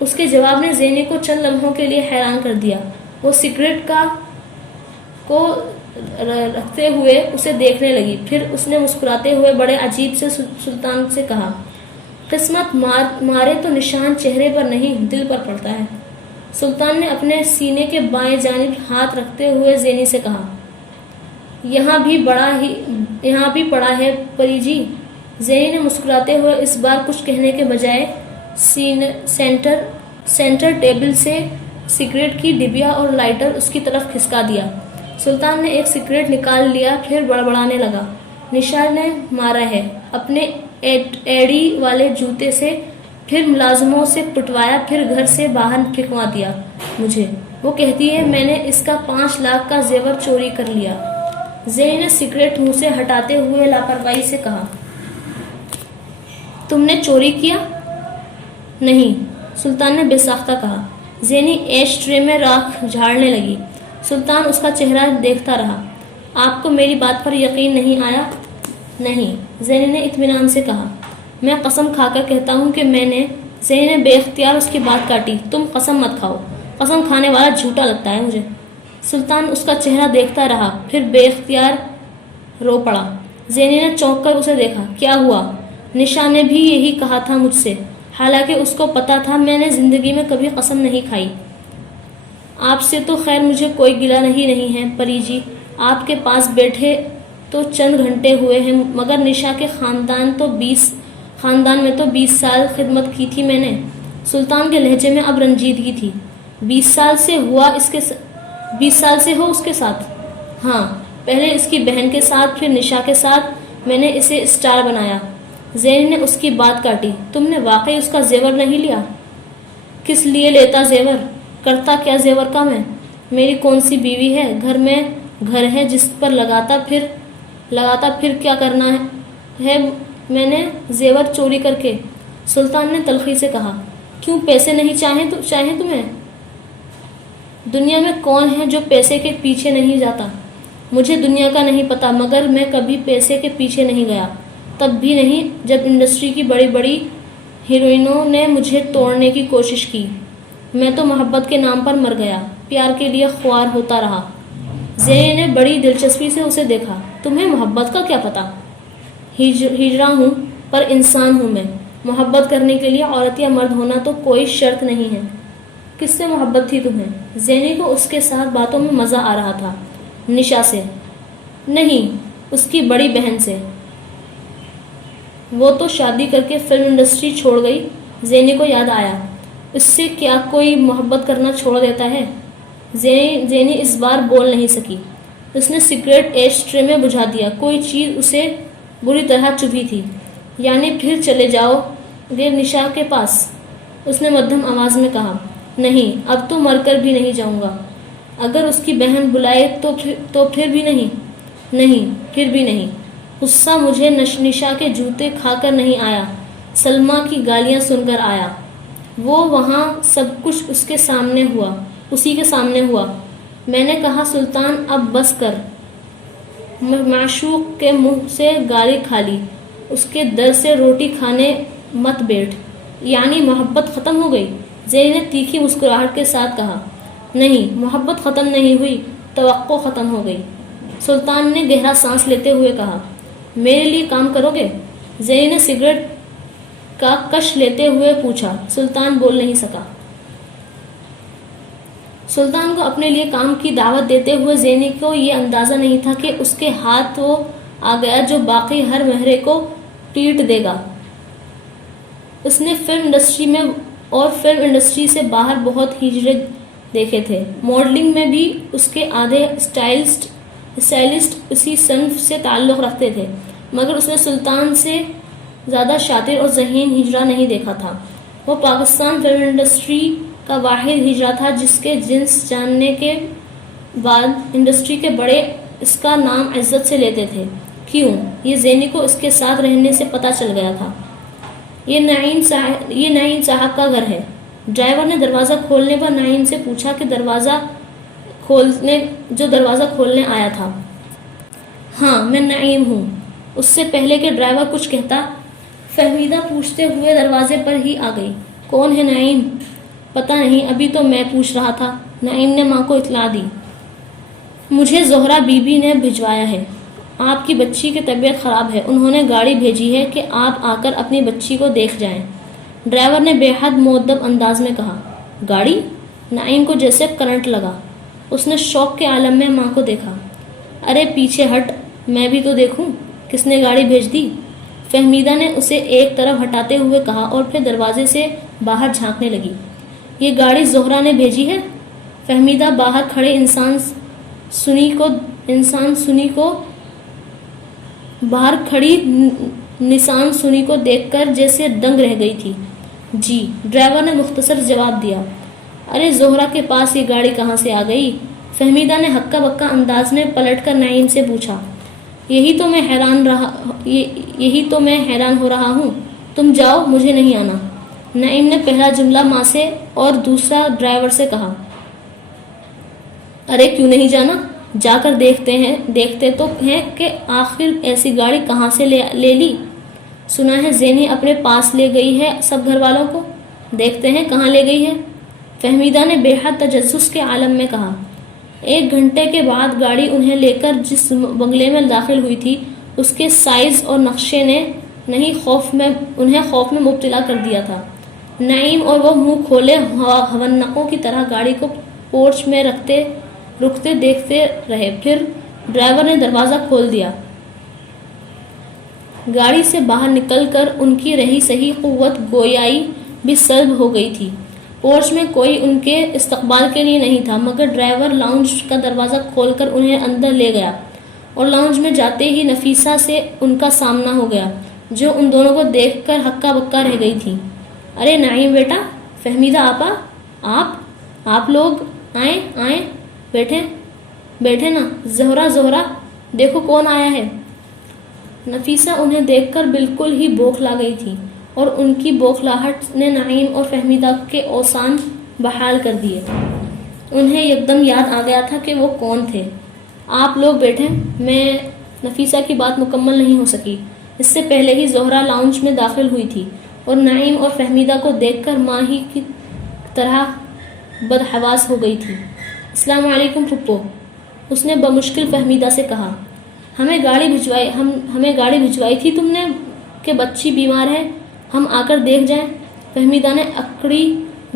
اس کے جواب نے زینی کو چند لمحوں کے لیے حیران کر دیا۔ وہ سگریٹ کو رکھتے ہوئے اسے دیکھنے لگی، پھر اس نے مسکراتے ہوئے بڑے عجیب سے سلطان سے کہا، قسمت مارے تو نشان چہرے پر نہیں دل پر پڑتا ہے۔ سلطان نے اپنے سینے کے بائیں جانب ہاتھ رکھتے ہوئے زینی سے کہا، یہاں بھی پڑا ہے پری جی۔ زینی نے مسکراتے ہوئے اس بار کچھ کہنے کے بجائے سینٹر ٹیبل سے سگریٹ کی ڈبیا اور لائٹر اس کی طرف کھسکا دیا۔ سلطان نے ایک سگریٹ نکال لیا، پھر بڑبڑانے لگا، نشا نے مارا ہے، اپنے ایڑی والے جوتے سے، پھر ملازموں سے پٹوایا، پھر گھر سے باہر پھینکوا دیا مجھے۔ وہ کہتی ہے میں نے اس کا 5 لاکھ کا زیور چوری کر لیا۔ زینی نے سگریٹ منہ سے ہٹاتے ہوئے لاپرواہی سے کہا، تم نے چوری کیا؟ نہیں، سلطان نے بے ساختہ کہا۔ زینی ایش ٹرے میں راکھ جھاڑنے لگی۔ سلطان اس کا چہرہ دیکھتا رہا۔ آپ کو میری بات پر یقین نہیں آیا؟ نہیں، زینی نے اطمینان سے کہا۔ میں قسم کھا کر کہتا ہوں کہ میں نے۔ زینی نے بے اختیار اس کی بات کاٹی۔ تم قسم مت کھاؤ، قسم کھانے والا جھوٹا لگتا ہے مجھے۔ سلطان اس کا چہرہ دیکھتا رہا، پھر بے اختیار رو پڑا۔ زینی نے چونک کر اسے دیکھا۔ کیا ہوا؟ نشا نے بھی یہی کہا تھا مجھ سے، حالانکہ اس کو پتا تھا میں نے زندگی میں کبھی قسم نہیں کھائی۔ آپ سے تو خیر مجھے کوئی گلہ نہیں ہے پری جی، آپ کے پاس بیٹھے تو چند گھنٹے ہوئے ہیں، مگر نشا کے خاندان میں تو 20 سال خدمت کی تھی میں نے۔ سلطان کے لہجے میں اب رنجیدگی تھی۔ 20 سال سے ہو اس کے ساتھ؟ ہاں، پہلے اس کی بہن کے ساتھ، پھر نشا کے ساتھ۔ میں نے اسے اسٹار بنایا۔ زینی نے اس کی بات کاٹی۔ تم نے واقعی اس کا زیور نہیں لیا؟ کس لیے لیتا زیور؟ کرتا کیا زیور کا میں؟ میری کون سی بیوی ہے؟ گھر ہے جس پر لگاتا پھر کیا کرنا ہے میں نے زیور چوری کر کے؟ سلطان نے تلخی سے کہا۔ کیوں، پیسے نہیں چاہیں تمہیں؟ دنیا میں کون ہے جو پیسے کے پیچھے نہیں جاتا؟ مجھے دنیا کا نہیں پتا، مگر میں کبھی پیسے کے پیچھے نہیں گیا، تب بھی نہیں جب انڈسٹری کی بڑی بڑی ہیروئنوں نے مجھے توڑنے کی کوشش کی۔ میں تو محبت کے نام پر مر گیا، پیار کے لیے خوار ہوتا رہا۔ زینی نے بڑی دلچسپی سے اسے دیکھا۔ تمہیں محبت کا کیا پتا؟ ہجڑا ہوں پر انسان ہوں میں۔ محبت کرنے کے لیے عورت یا مرد ہونا تو کوئی شرط نہیں ہے۔ کس سے محبت تھی تمہیں؟ زینی کو اس کے ساتھ باتوں میں مزہ آ رہا تھا۔ نشا سے؟ نہیں، اس کی بڑی بہن سے۔ وہ تو شادی کر کے فلم انڈسٹری چھوڑ گئی۔ زینی کو یاد آیا، اس سے کیا کوئی محبت کرنا چھوڑ دیتا ہے؟ زینی اس بار بول نہیں سکی۔ اس نے سگریٹ ایش ٹرے میں بجھا دیا۔ کوئی چیز اسے بری طرح چبھی تھی۔ یعنی پھر چلے جاؤ گے نشا کے پاس؟ اس نے مدھم آواز میں کہا۔ نہیں، اب تو مر کر بھی نہیں جاؤں گا۔ اگر اس کی بہن بلائے تو پھر بھی نہیں؟ نہیں، پھر بھی نہیں۔ غصہ مجھے نشا کے جوتے کھا کر نہیں آیا، سلمیٰ کی گالیاں سن کر آیا۔ وہ وہاں سب کچھ اس کے سامنے ہوا، اسی کے سامنے ہوا۔ میں نے کہا سلطان اب بس کر، معشوق کے منہ سے گالی کھا لی، اس کے در سے روٹی کھانے مت بیٹھ، یعنی محبت ختم ہو گئی؟ زینی نے تیکھی مسکراہٹ کے ساتھ کہا، نہیں، محبت ختم نہیں ہوئی، توقع ختم ہو گئی۔ سلطان نے گہرا سانس لیتے ہوئے کہا، میرے لیے کام کرو گے؟ زینی نے سگریٹ کا کش لیتے ہوئے پوچھا۔ سلطان بول نہیں سکا۔ سلطان کو اپنے لیے کام کی دعوت دیتے ہوئے زینی کو یہ اندازہ نہیں تھا کہ اس کے ہاتھ وہ آ گیا جو باقی ہر مہرے کو پیٹ دے گا۔ اس نے فلم انڈسٹری میں اور فلم انڈسٹری سے باہر بہت ہجرے دیکھے تھے۔ ماڈلنگ میں بھی اس کے آدھے اسٹائلسٹ اسی صنف سے تعلق رکھتے تھے، مگر اس نے سلطان سے زیادہ شاطر اور ذہین ہجرا نہیں دیکھا تھا۔ وہ پاکستان فلم انڈسٹری کا واحد ہجرا تھا جس کے جنس جاننے کے بعد انڈسٹری کے بڑے اس کا نام عزت سے لیتے تھے۔ کیوں؟ یہ زینی کو اس کے ساتھ رہنے سے پتہ چل گیا تھا۔ یہ نعیم صاحب کا گھر ہے۔ ڈرائیور نے دروازہ کھولنے پر نعیم سے پوچھا کہ دروازہ کھولنے آیا تھا۔ ہاں، میں نعیم ہوں۔ اس سے پہلے کہ ڈرائیور کچھ کہتا، فہمیدہ پوچھتے ہوئے دروازے پر ہی آ گئی۔ کون ہے نعیم؟ پتہ نہیں، ابھی تو میں پوچھ رہا تھا۔ نعیم نے ماں کو اطلاع دی۔ مجھے زہرا بی بی نے بھجوایا ہے۔ آپ کی بچی کی طبیعت خراب ہے، انہوں نے گاڑی بھیجی ہے کہ آپ آ کر اپنی بچی کو دیکھ جائیں۔ ڈرائیور نے بے حد مؤدب انداز میں کہا۔ گاڑی؟ نعیم کو جیسے کرنٹ لگا۔ اس نے شوق کے عالم میں ماں کو دیکھا۔ ارے پیچھے ہٹ، میں بھی تو دیکھوں، کس نے گاڑی بھیج دی؟ فہمیدہ نے اسے ایک طرف ہٹاتے ہوئے کہا اور پھر دروازے سے باہر جھانکنے لگی۔ یہ گاڑی زہرا نے بھیجی ہے؟ فہمیدہ باہر کھڑے انسان سنی کو باہر کھڑی نسان سنی کو دیکھ کر جیسے دنگ رہ گئی تھی۔ جی، ڈرائیور نے مختصر جواب دیا۔ ارے زہرا کے پاس یہ گاڑی کہاں سے آ گئی؟ فہمیدہ نے ہکا بکا انداز میں پلٹ کر نعیم سے پوچھا۔ یہی تو میں حیران ہو رہا ہوں۔ تم جاؤ، مجھے نہیں آنا۔ نعیم نے پہلا جملہ ماں سے اور دوسرا ڈرائیور سے کہا۔ ارے کیوں نہیں جانا؟ جا کر دیکھتے تو ہیں کہ آخر ایسی گاڑی کہاں سے لے لی۔ سنا ہے زینی اپنے پاس لے گئی ہے سب گھر والوں کو۔ دیکھتے ہیں کہاں لے گئی ہے۔ فہمیدہ نے بے حد تجسس کے عالم میں کہا۔ 1 گھنٹے کے بعد گاڑی انہیں لے کر جس بنگلے میں داخل ہوئی تھی، اس کے سائز اور نقشے نے انہیں خوف میں مبتلا کر دیا تھا۔ نعیم اور وہ منہ کھولے ہونقوں کی طرح گاڑی کو پورچ میں رکتے دیکھتے رہے۔ پھر ڈرائیور نے دروازہ کھول دیا۔ گاڑی سے باہر نکل کر ان کی رہی سہی قوت گویائی بھی سلب ہو گئی تھی۔ پورچ میں کوئی ان کے استقبال کے لیے نہیں تھا، مگر ڈرائیور لاؤنج کا دروازہ کھول کر انہیں اندر لے گیا اور لاؤنج میں جاتے ہی نفیسہ سے ان کا سامنا ہو گیا، جو ان دونوں کو دیکھ کر ہکا بکا رہ گئی تھی۔ ارے نعیم بیٹا، فہمیدہ آپا، آپ لوگ آئیں، بیٹھے نا۔ زہرا، دیکھو کون آیا ہے۔ نفیسہ انہیں دیکھ کر بالکل ہی بوکھلا گئی تھی اور ان کی بوکھلاہٹ نے نعیم اور فہمیدہ کے اوسان بحال کر دیے۔ انہیں یکدم یاد آ گیا تھا کہ وہ کون تھے۔ آپ لوگ بیٹھیں۔ میں نفیسہ کی بات مکمل نہیں ہو سکی۔ اس سے پہلے ہی زہرا لاؤنج میں داخل ہوئی تھی اور نعیم اور فہمیدہ کو دیکھ کر ماں ہی کی طرح بدحواس ہو گئی تھی۔ السلام علیکم پھپھو، اس نے بمشکل فہمیدہ سے کہا۔ ہمیں گاڑی بھجوائی تھی تم نے کہ بچی بیمار ہے، ہم آ کر دیکھ جائیں؟ فہمیدہ نے اکڑی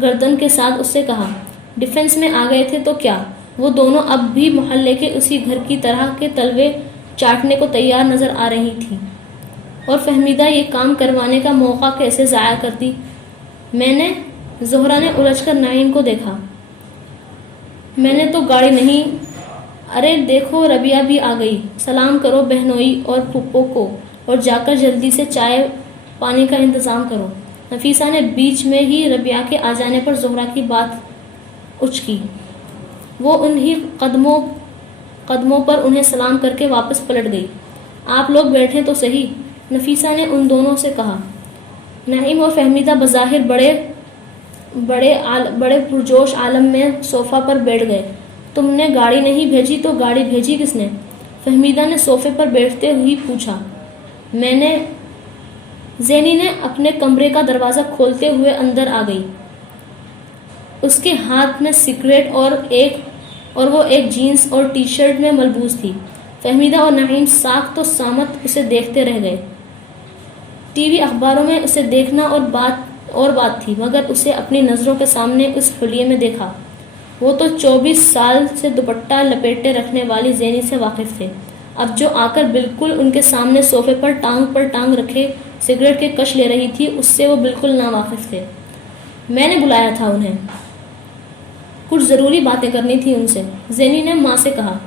گردن کے ساتھ اس سے کہا۔ ڈیفنس میں آ گئے تھے تو کیا؟ وہ دونوں اب بھی محلے کے اسی گھر کی طرح کے تلوے چاٹنے کو تیار نظر آ رہی تھی، اور فہمیدہ یہ کام کروانے کا موقع کیسے ضائع کرتی؟ زہرا نے الجھ کر نعیم کو دیکھا۔ میں نے تو گاڑی نہیں۔ ارے دیکھو ربیہ بھی آ گئی، سلام کرو بہنوئی اور پھپھو کو، اور جا کر جلدی سے چائے پانی کا انتظام کرو۔ نفیسہ نے بیچ میں ہی ربیہ کے آ جانے پر زہرا کی بات اچکی۔ وہ انہی قدموں پر انہیں سلام کر کے واپس پلٹ گئی۔ آپ لوگ بیٹھیں تو صحیح، نفیسہ نے ان دونوں سے کہا۔ نعیم اور فہمیدہ بظاہر بڑے بڑے پرجوش عالم میں صوفہ پر بیٹھ گئے۔ تم نے گاڑی نہیں بھیجی تو گاڑی بھیجی کس نے؟ فہمیدہ نے صوفے پر بیٹھتے ہوئی پوچھا۔ میں نے۔ زینی نے اپنے کمرے کا دروازہ کھولتے ہوئے اندر آ گئی۔ اس کے ہاتھ میں سگریٹ اور وہ ایک جینس اور ٹی شرٹ میں ملبوس تھی۔ فہمیدہ اور نعیم ساکت و سامت اسے دیکھتے رہ گئے۔ ٹی وی اخباروں میں اسے دیکھنا اور بات تھی، مگر اسے اپنی نظروں کے سامنے اس حلیے میں دیکھا۔ وہ تو 24 سال سے دوپٹہ لپیٹے رکھنے والی زینی سے واقف تھے، اب جو آ کر بالکل ان کے سامنے صوفے پر ٹانگ رکھے سگریٹ کے کش لے رہی تھی، اس سے وہ بالکل ناواقف تھے۔ میں نے بلایا تھا انہیں، کچھ ضروری باتیں کرنی تھی ان سے، زینی نے ماں سے کہا۔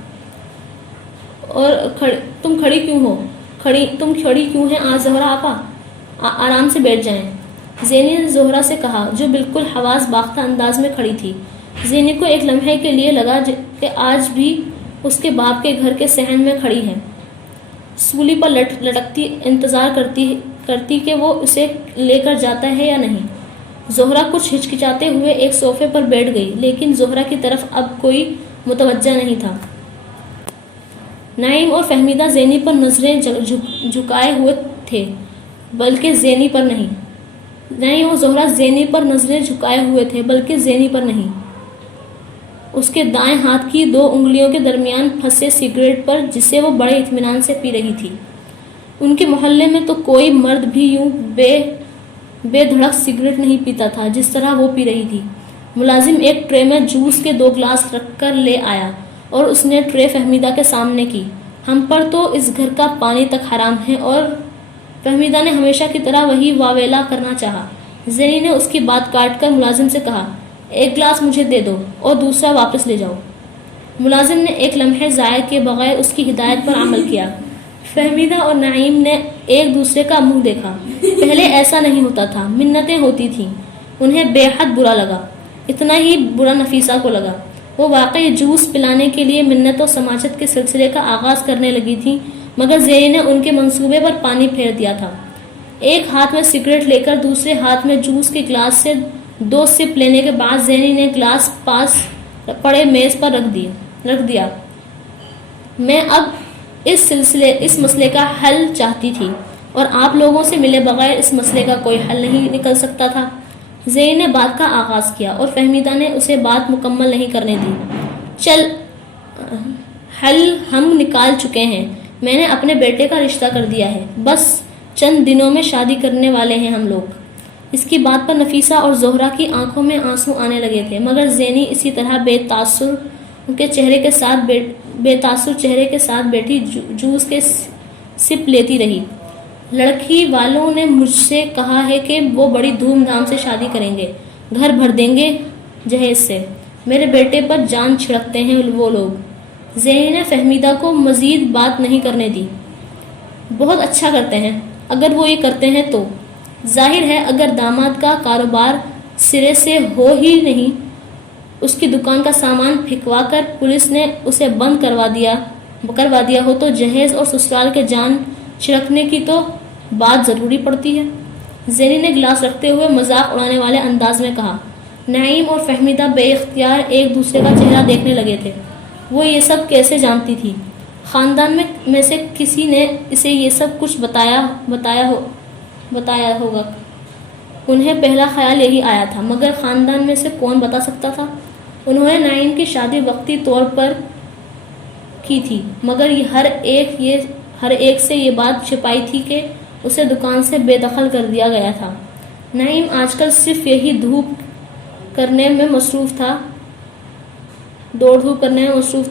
اور تم کھڑی کیوں ہیں آج زہرا آپا؟ آرام سے بیٹھ جائیں، زینی نے زہرا سے کہا، جو بالکل حواس باختہ انداز میں کھڑی تھی۔ زینی کو ایک لمحے کے لیے لگا کہ آج بھی اس کے باپ کے گھر کے صحن میں کھڑی ہے، سولی پر لٹکتی انتظار کرتی کہ وہ اسے لے کر جاتا ہے یا نہیں۔ زہرا کچھ ہچکچاتے ہوئے ایک صوفے پر بیٹھ گئی، لیکن زہرا کی طرف اب کوئی متوجہ نہیں تھا۔ نعیم اور فہمیدہ زینی پر نظریں جھکائے ہوئے تھے، بلکہ زینی پر نہیں۔ نعیم اور زہرا زینی پر نظریں جھکائے ہوئے تھے، بلکہ زینی پر نہیں، اس کے دائیں ہاتھ کی 2 انگلیوں کے درمیان پھنسے سگریٹ پر، جسے وہ بڑے اطمینان سے پی رہی تھی۔ ان کے محلے میں تو کوئی مرد بھی یوں بے دھڑک سگریٹ نہیں پیتا تھا جس طرح وہ پی رہی تھی۔ ملازم ایک ٹرے میں جوس کے 2 گلاس رکھ کر لے آیا اور اس نے ٹرے فہمیدہ کے سامنے کی۔ ہم پر تو اس گھر کا پانی تک حرام ہے، اور فہمیدہ نے ہمیشہ کی طرح وہی واویلا کرنا چاہا۔ زینی نے اس کی بات کاٹ کر ملازم سے کہا، 1 گلاس مجھے دے دو اور دوسرا واپس لے جاؤ۔ ملازم نے ایک لمحے ضائع کیے بغیر اس کی ہدایت پر عمل کیا۔ فہمیدہ اور نعیم نے ایک دوسرے کا منہ دیکھا۔ پہلے ایسا نہیں ہوتا تھا، منتیں ہوتی تھیں۔ انہیں بے حد برا لگا، اتنا ہی برا نفیسہ کو لگا۔ وہ واقعی جوس پلانے کے لیے منت و سماجت کے سلسلے کا آغاز کرنے لگی تھی، مگر زینی نے ان کے منصوبے پر پانی پھیر دیا تھا۔ ایک ہاتھ میں سگریٹ لے کر دوسرے ہاتھ میں جوس کے گلاس سے 2 سپ لینے کے بعد زینی نے گلاس پاس پڑے میز پر رکھ دیا۔ میں اب اس مسئلے کا حل چاہتی تھی، اور آپ لوگوں سے ملے بغیر اس مسئلے کا کوئی حل نہیں نکل سکتا تھا۔ زینی نے بات کا آغاز کیا اور فہمیدہ نے اسے بات مکمل نہیں کرنے دی۔ چل، حل ہم نکال چکے ہیں، میں نے اپنے بیٹے کا رشتہ کر دیا ہے، بس چند دنوں میں شادی کرنے والے ہیں ہم لوگ۔ اس کی بات پر نفیسہ اور زہرا کی آنکھوں میں آنسو آنے لگے تھے، مگر زینی اسی طرح بے تاثر چہرے کے ساتھ بیٹھی جوس کے سپ لیتی رہی۔ لڑکی والوں نے مجھ سے کہا ہے کہ وہ بڑی دھوم دھام سے شادی کریں گے، گھر بھر دیں گے جہیز سے، میرے بیٹے پر جان چھڑکتے ہیں وہ لوگ۔ زینی نے فہمیدہ کو مزید بات نہیں کرنے دی۔ بہت اچھا کرتے ہیں، اگر وہ یہ کرتے ہیں تو۔ ظاہر ہے اگر داماد کا کاروبار سرے سے ہو ہی نہیں، اس کی دکان کا سامان پھینکوا کر پولیس نے اسے بند کروا دیا ہو، تو جہیز اور سسرال کے جان چھڑکنے کی تو بات ضروری پڑتی ہے۔ زینی نے گلاس رکھتے ہوئے مذاق اڑانے والے انداز میں کہا۔ نعیم اور فہمیدہ بے اختیار ایک دوسرے کا چہرہ دیکھنے لگے تھے۔ وہ یہ سب کیسے جانتی تھی؟ خاندان میں سے کسی نے اسے یہ سب کچھ بتایا ہوگا۔ انہیں پہلا خیال یہی آیا تھا، مگر خاندان میں سے کون بتا سکتا تھا؟ انہوں نے نعیم کی شادی وقتی طور پر کی تھی، مگر ہر ایک سے یہ بات چھپائی تھی کہ اسے دکان سے بے دخل کر دیا گیا تھا۔ نعیم آج کل صرف یہی دوڑ دھوپ کرنے میں مصروف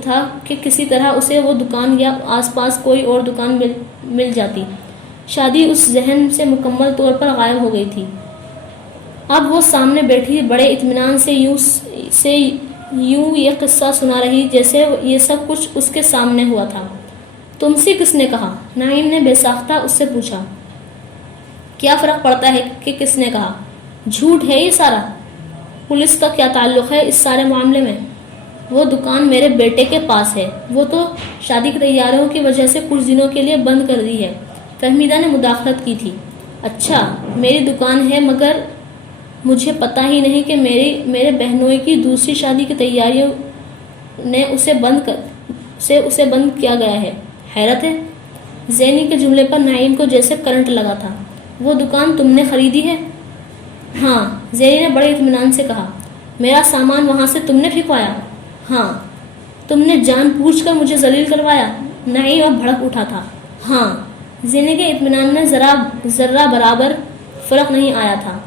تھا کہ کسی طرح اسے وہ دکان یا آس پاس کوئی اور دکان مل جاتی۔ شادی اس ذہن سے مکمل طور پر غائب ہو گئی تھی۔ اب وہ سامنے بیٹھی بڑے اطمینان سے یوں یہ قصہ سنا رہی جیسے یہ سب کچھ اس کے سامنے ہوا تھا۔ تم سے کس نے کہا؟ نعیم نے بے ساختہ اس سے پوچھا۔ کیا فرق پڑتا ہے کہ کس نے کہا؟ جھوٹ ہے یہ سارا۔ پولیس کا کیا تعلق ہے اس سارے معاملے میں؟ وہ دکان میرے بیٹے کے پاس ہے، وہ تو شادی کی تیاریوں کی وجہ سے کچھ دنوں کے لیے بند کر دی ہے، فہمیدہ نے مداخلت کی تھی۔ اچھا، میری دکان ہے، مگر مجھے پتہ ہی نہیں کہ میرے بہنوئی کی دوسری شادی کی تیاریوں نے اسے بند کیا گیا ہے. حیرت ہے. زینی کے جملے پر نعیم کو جیسے کرنٹ لگا تھا. وہ دکان تم نے خریدی ہے؟ ہاں. زینی نے بڑے اطمینان سے کہا. میرا سامان وہاں سے تم نے پھینکوایا؟ ہاں. تم نے جان بوجھ کر مجھے ذلیل کروایا؟ نعیم اب بھڑک اٹھا تھا. ہاں. زینی کے اطمینان میں ذرہ برابر فرق نہیں آیا تھا.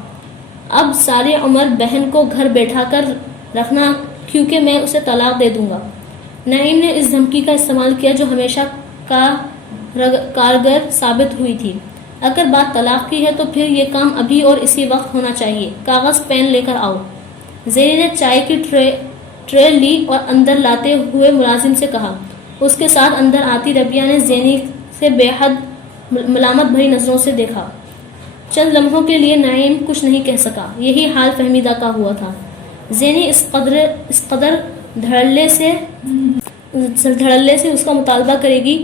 اب ساری عمر بہن کو گھر بیٹھا کر رکھنا کیونکہ میں اسے طلاق دے دوں گا. نعیم نے اس دھمکی کا استعمال کیا جو ہمیشہ کارگر ثابت ہوئی تھی. اگر بات طلاق کی ہے تو پھر یہ کام ابھی اور اسی وقت ہونا چاہیے. کاغذ پین لے کر آؤ. زینی نے چائے کی ٹرے لی اور اندر لاتے ہوئے ملازم سے کہا. اس کے ساتھ اندر آتی ربیہ نے زینی سے بے حد ملامت بھری نظروں سے دیکھا. چند لمحوں کے لیے نعیم کچھ نہیں کہہ سکا. یہی حال فہمیدہ کا ہوا تھا. زینی اس قدر دھڑلے سے اس کا مطالبہ کرے گی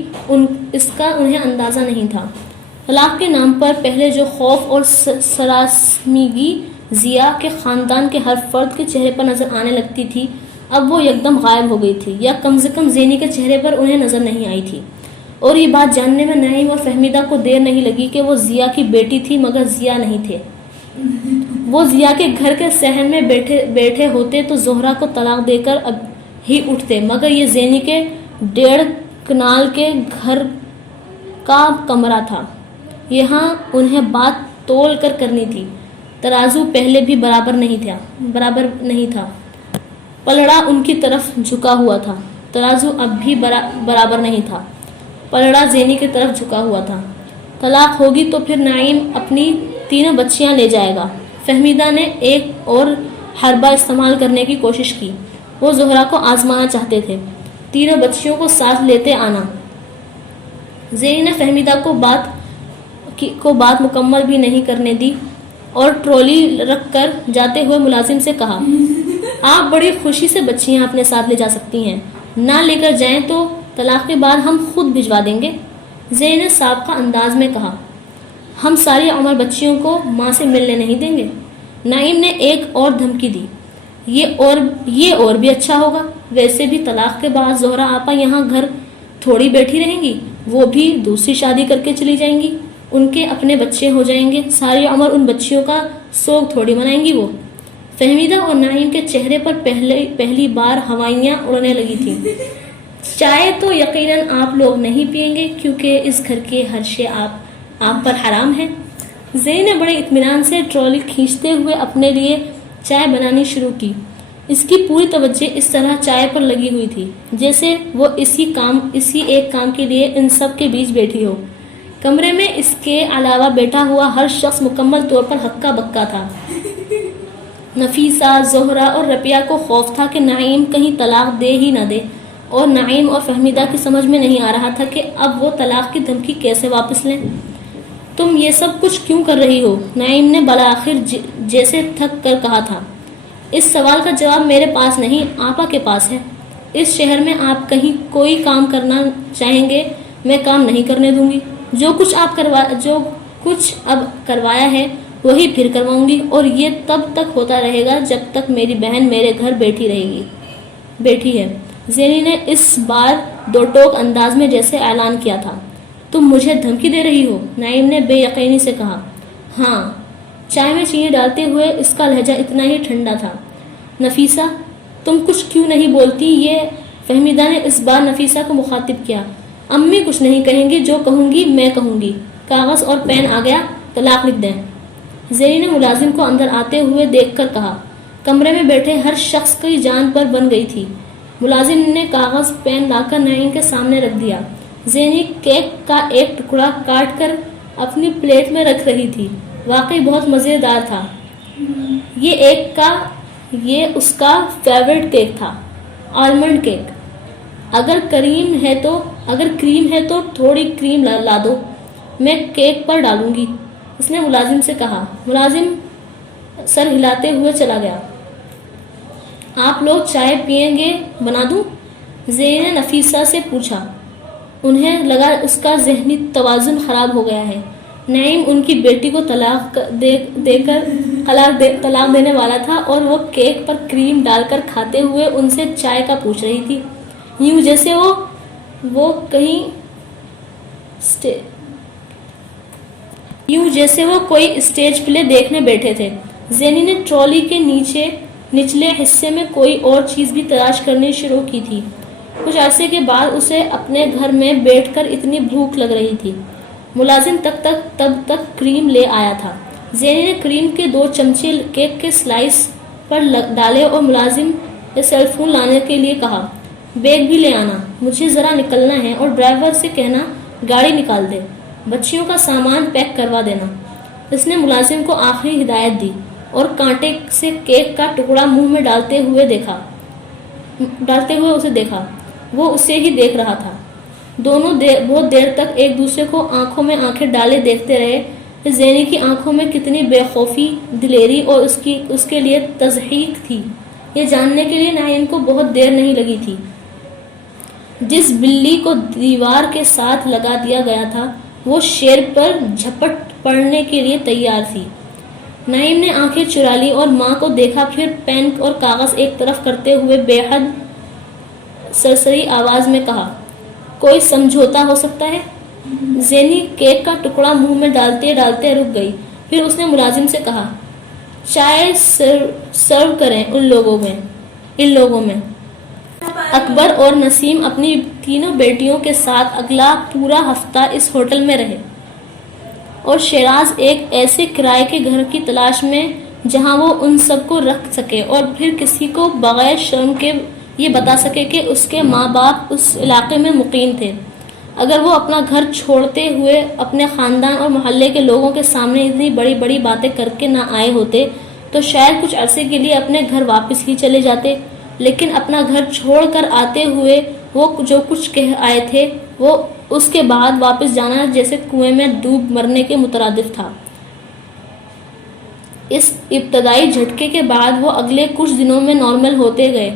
اس کا انہیں اندازہ نہیں تھا. طلاق کے نام پر پہلے جو خوف اور سراسیمگی ضیا کے خاندان کے ہر فرد کے چہرے پر نظر آنے لگتی تھی اب وہ یکدم غائب ہو گئی تھی، یا کم سے کم زینی کے چہرے پر انہیں نظر نہیں آئی تھی. اور یہ بات جاننے میں نعیم اور فہمیدہ کو دیر نہیں لگی کہ وہ ضیا کی بیٹی تھی مگر ضیا نہیں تھے. وہ ضیا کے گھر کے صحن میں بیٹھے ہوتے تو زہرا کو طلاق دے کر اب ہی اٹھتے، مگر یہ زینی کے 1.5 کنال کے گھر کا کمرہ تھا. یہاں انہیں بات تول کر کرنی تھی. ترازو پہلے بھی برابر نہیں تھا. پلڑا ان کی طرف جھکا ہوا تھا. ترازو اب بھی برابر نہیں تھا. پلڑا زینی کی طرف جھکا ہوا تھا. طلاق ہوگی تو پھر نعیم اپنی 3 بچیاں لے جائے گا. فہمیدہ نے ایک اور حربہ استعمال کرنے کی کوشش کی. وہ زہرا کو آزمانا چاہتے تھے. 3 بچیوں کو ساتھ لیتے آنا. زینی نے فہمیدہ کو بات مکمل بھی نہیں کرنے دی اور ٹرولی رکھ کر جاتے ہوئے ملازم سے کہا. آپ بڑی خوشی سے بچیاں اپنے ساتھ لے جا سکتی ہیں. نہ لے کر جائیں تو طلاق کے بعد ہم خود بھجوا دیں گے. زینی نے سابقہ انداز میں کہا. ہم ساری عمر بچیوں کو ماں سے ملنے نہیں دیں گے. نعیم نے ایک اور دھمکی دی. یہ اور بھی اچھا ہوگا. ویسے بھی طلاق کے بعد زہرا آپا یہاں گھر تھوڑی بیٹھی رہیں گی. وہ بھی دوسری شادی کر کے چلی جائیں گی. ان کے اپنے بچے ہو جائیں گے. ساری عمر ان بچیوں کا سوگ تھوڑی منائیں گی وہ. فہمیدہ اور نعیم کے چہرے پر پہلی بار ہوائیاں اڑنے لگی تھیں. چائے تو یقیناً آپ لوگ نہیں پئیں گے کیونکہ اس گھر کے ہر شے آپ پر حرام ہے. زینی نے بڑے اطمینان سے ٹرالی کھینچتے ہوئے اپنے لیے چائے بنانی شروع کی. اس کی پوری توجہ اس طرح چائے پر لگی ہوئی تھی جیسے وہ اسی ایک کام کے لیے ان سب کے بیچ بیٹھی ہو. کمرے میں اس کے علاوہ بیٹھا ہوا ہر شخص مکمل طور پر ہکا بکا تھا. نفیسہ، زہرا اور ربیہ کو خوف تھا کہ نعیم کہیں طلاق دے ہی نہ دے، اور نعیم اور فہمیدہ کی سمجھ میں نہیں آ رہا تھا کہ اب وہ طلاق کی دھمکی کیسے واپس لیں. تم یہ سب کچھ کیوں کر رہی ہو؟ نعیم نے بالآخر جیسے تھک کر کہا تھا. اس سوال کا جواب میرے پاس نہیں، آپا کے پاس ہے. اس شہر میں آپ کہیں کوئی کام کرنا چاہیں گے میں کام نہیں کرنے دوں گی. جو کچھ اب کروایا ہے وہی پھر کرواؤں گی، اور یہ تب تک ہوتا رہے گا جب تک میری بہن میرے گھر بیٹھی ہے. زینی نے اس بار 2 ٹوک انداز میں جیسے اعلان کیا تھا. تم مجھے دھمکی دے رہی ہو؟ نعیم نے بے یقینی سے کہا. ہاں. چائے میں چینی ڈالتے ہوئے اس کا لہجہ اتنا ہی ٹھنڈا تھا. نفیسہ تم کچھ کیوں نہیں بولتی؟ یہ فہمیدہ نے اس بار نفیسہ کو مخاطب کیا. امی کچھ نہیں کہیں گی، جو کہوں گی میں کہوں گی. کاغذ اور پین آ گیا، طلاق لکھ دیں. زینی نے ملازم کو اندر آتے ہوئے دیکھ کر کہا. کمرے میں بیٹھے ہر شخص کی جان پر بن گئی تھی. ملازم نے کاغذ پین لا کر نعیم کے سامنے رکھ دیا. زینی کیک کا ایک ٹکڑا کاٹ کر اپنی پلیٹ میں رکھ رہی تھی. واقعی بہت مزیدار تھا. یہ اس کا فیورٹ کیک تھا، آلمنڈ کیک. اگر کریم ہے تو تھوڑی کریم لا دو، میں کیک پر ڈالوں گی، اس نے ملازم سے کہا. ملازم سر ہلاتے ہوئے چلا گیا. آپ لوگ چائے پیئیں گے؟ بنا دوں؟ زینی نے نفیسہ سے پوچھا. انہیں لگا اس کا ذہنی توازن خراب ہو گیا ہے. نعیم ان کی بیٹی کو طلاق دے کر طلاق دینے والا تھا اور وہ کیک پر کریم ڈال کر کھاتے ہوئے ان سے چائے کا پوچھ رہی تھی، یوں جیسے وہ کوئی اسٹیج پلے دیکھنے بیٹھے تھے۔ زینی نے ٹرالی کے نچلے حصے میں کوئی اور چیز بھی تلاش کرنی شروع کی تھی۔ کچھ عرصے کے بعد اسے اپنے گھر میں بیٹھ کر اتنی بھوک لگ رہی تھی۔ ملازم تب تک کریم لے آیا تھا۔ زینی نے کریم کے 2 چمچے کیک کے سلائس پر ڈالے اور ملازم سے سیل فون لانے کے لیے کہا، بیگ بھی لے آنا، مجھے ذرا نکلنا ہے، اور ڈرائیور سے کہنا گاڑی نکال دے، بچیوں کا سامان پیک کروا دینا۔ اس نے ملازم کو آخری ہدایت دی اور کانٹے سے کیک کا ٹکڑا منہ میں ڈالتے ہوئے اسے دیکھا۔ وہ اسے ہی دیکھ رہا تھا۔ دونوں بہت دیر تک ایک دوسرے کو آنکھوں میں آنکھیں ڈالے دیکھتے رہے۔ زینی کی آنکھوں میں کتنی بے خوفی، دلیری اور اس کے لیے تضحیک تھی، یہ جاننے کے لیے نعیم کو بہت دیر نہیں لگی تھی۔ جس بلی کو دیوار کے ساتھ لگا دیا گیا تھا وہ شیر پر جھپٹ پڑنے کے لیے تیار تھی۔ نعیم نے آنکھیں چرا لی اور ماں کو دیکھا، پھر پین اور کاغذ ایک طرف کرتے ہوئے بے حد سرسری آواز میں کہا، کوئی سمجھوتا ہو سکتا ہے؟ زینی کیک کا ٹکڑا منہ میں ڈالتے ڈالتے رک گئی، پھر اس نے ملازم سے کہا، چائے سرو کریں ان لوگوں میں۔ اکبر اور نسیم اپنی تینوں بیٹیوں کے ساتھ اگلا پورا ہفتہ اس ہوٹل میں رہے اور شیراز ایک ایسے کرائے کے گھر کی تلاش میں جہاں وہ ان سب کو رکھ سکے اور پھر کسی کو بغیر شرم کے یہ بتا سکے کہ اس کے ماں باپ اس علاقے میں مقیم تھے۔ اگر وہ اپنا گھر چھوڑتے ہوئے اپنے خاندان اور محلے کے لوگوں کے سامنے اتنی بڑی بڑی باتیں کر کے نہ آئے ہوتے تو شاید کچھ عرصے کے لیے اپنے گھر واپس ہی چلے جاتے، لیکن اپنا گھر چھوڑ کر آتے ہوئے وہ جو کچھ کہہ آئے تھے وہ اس کے بعد واپس جانا جیسے کنویں میں ڈوب مرنے کے مترادف تھا۔ اس ابتدائی جھٹکے کے بعد وہ اگلے کچھ دنوں میں نارمل ہوتے گئے،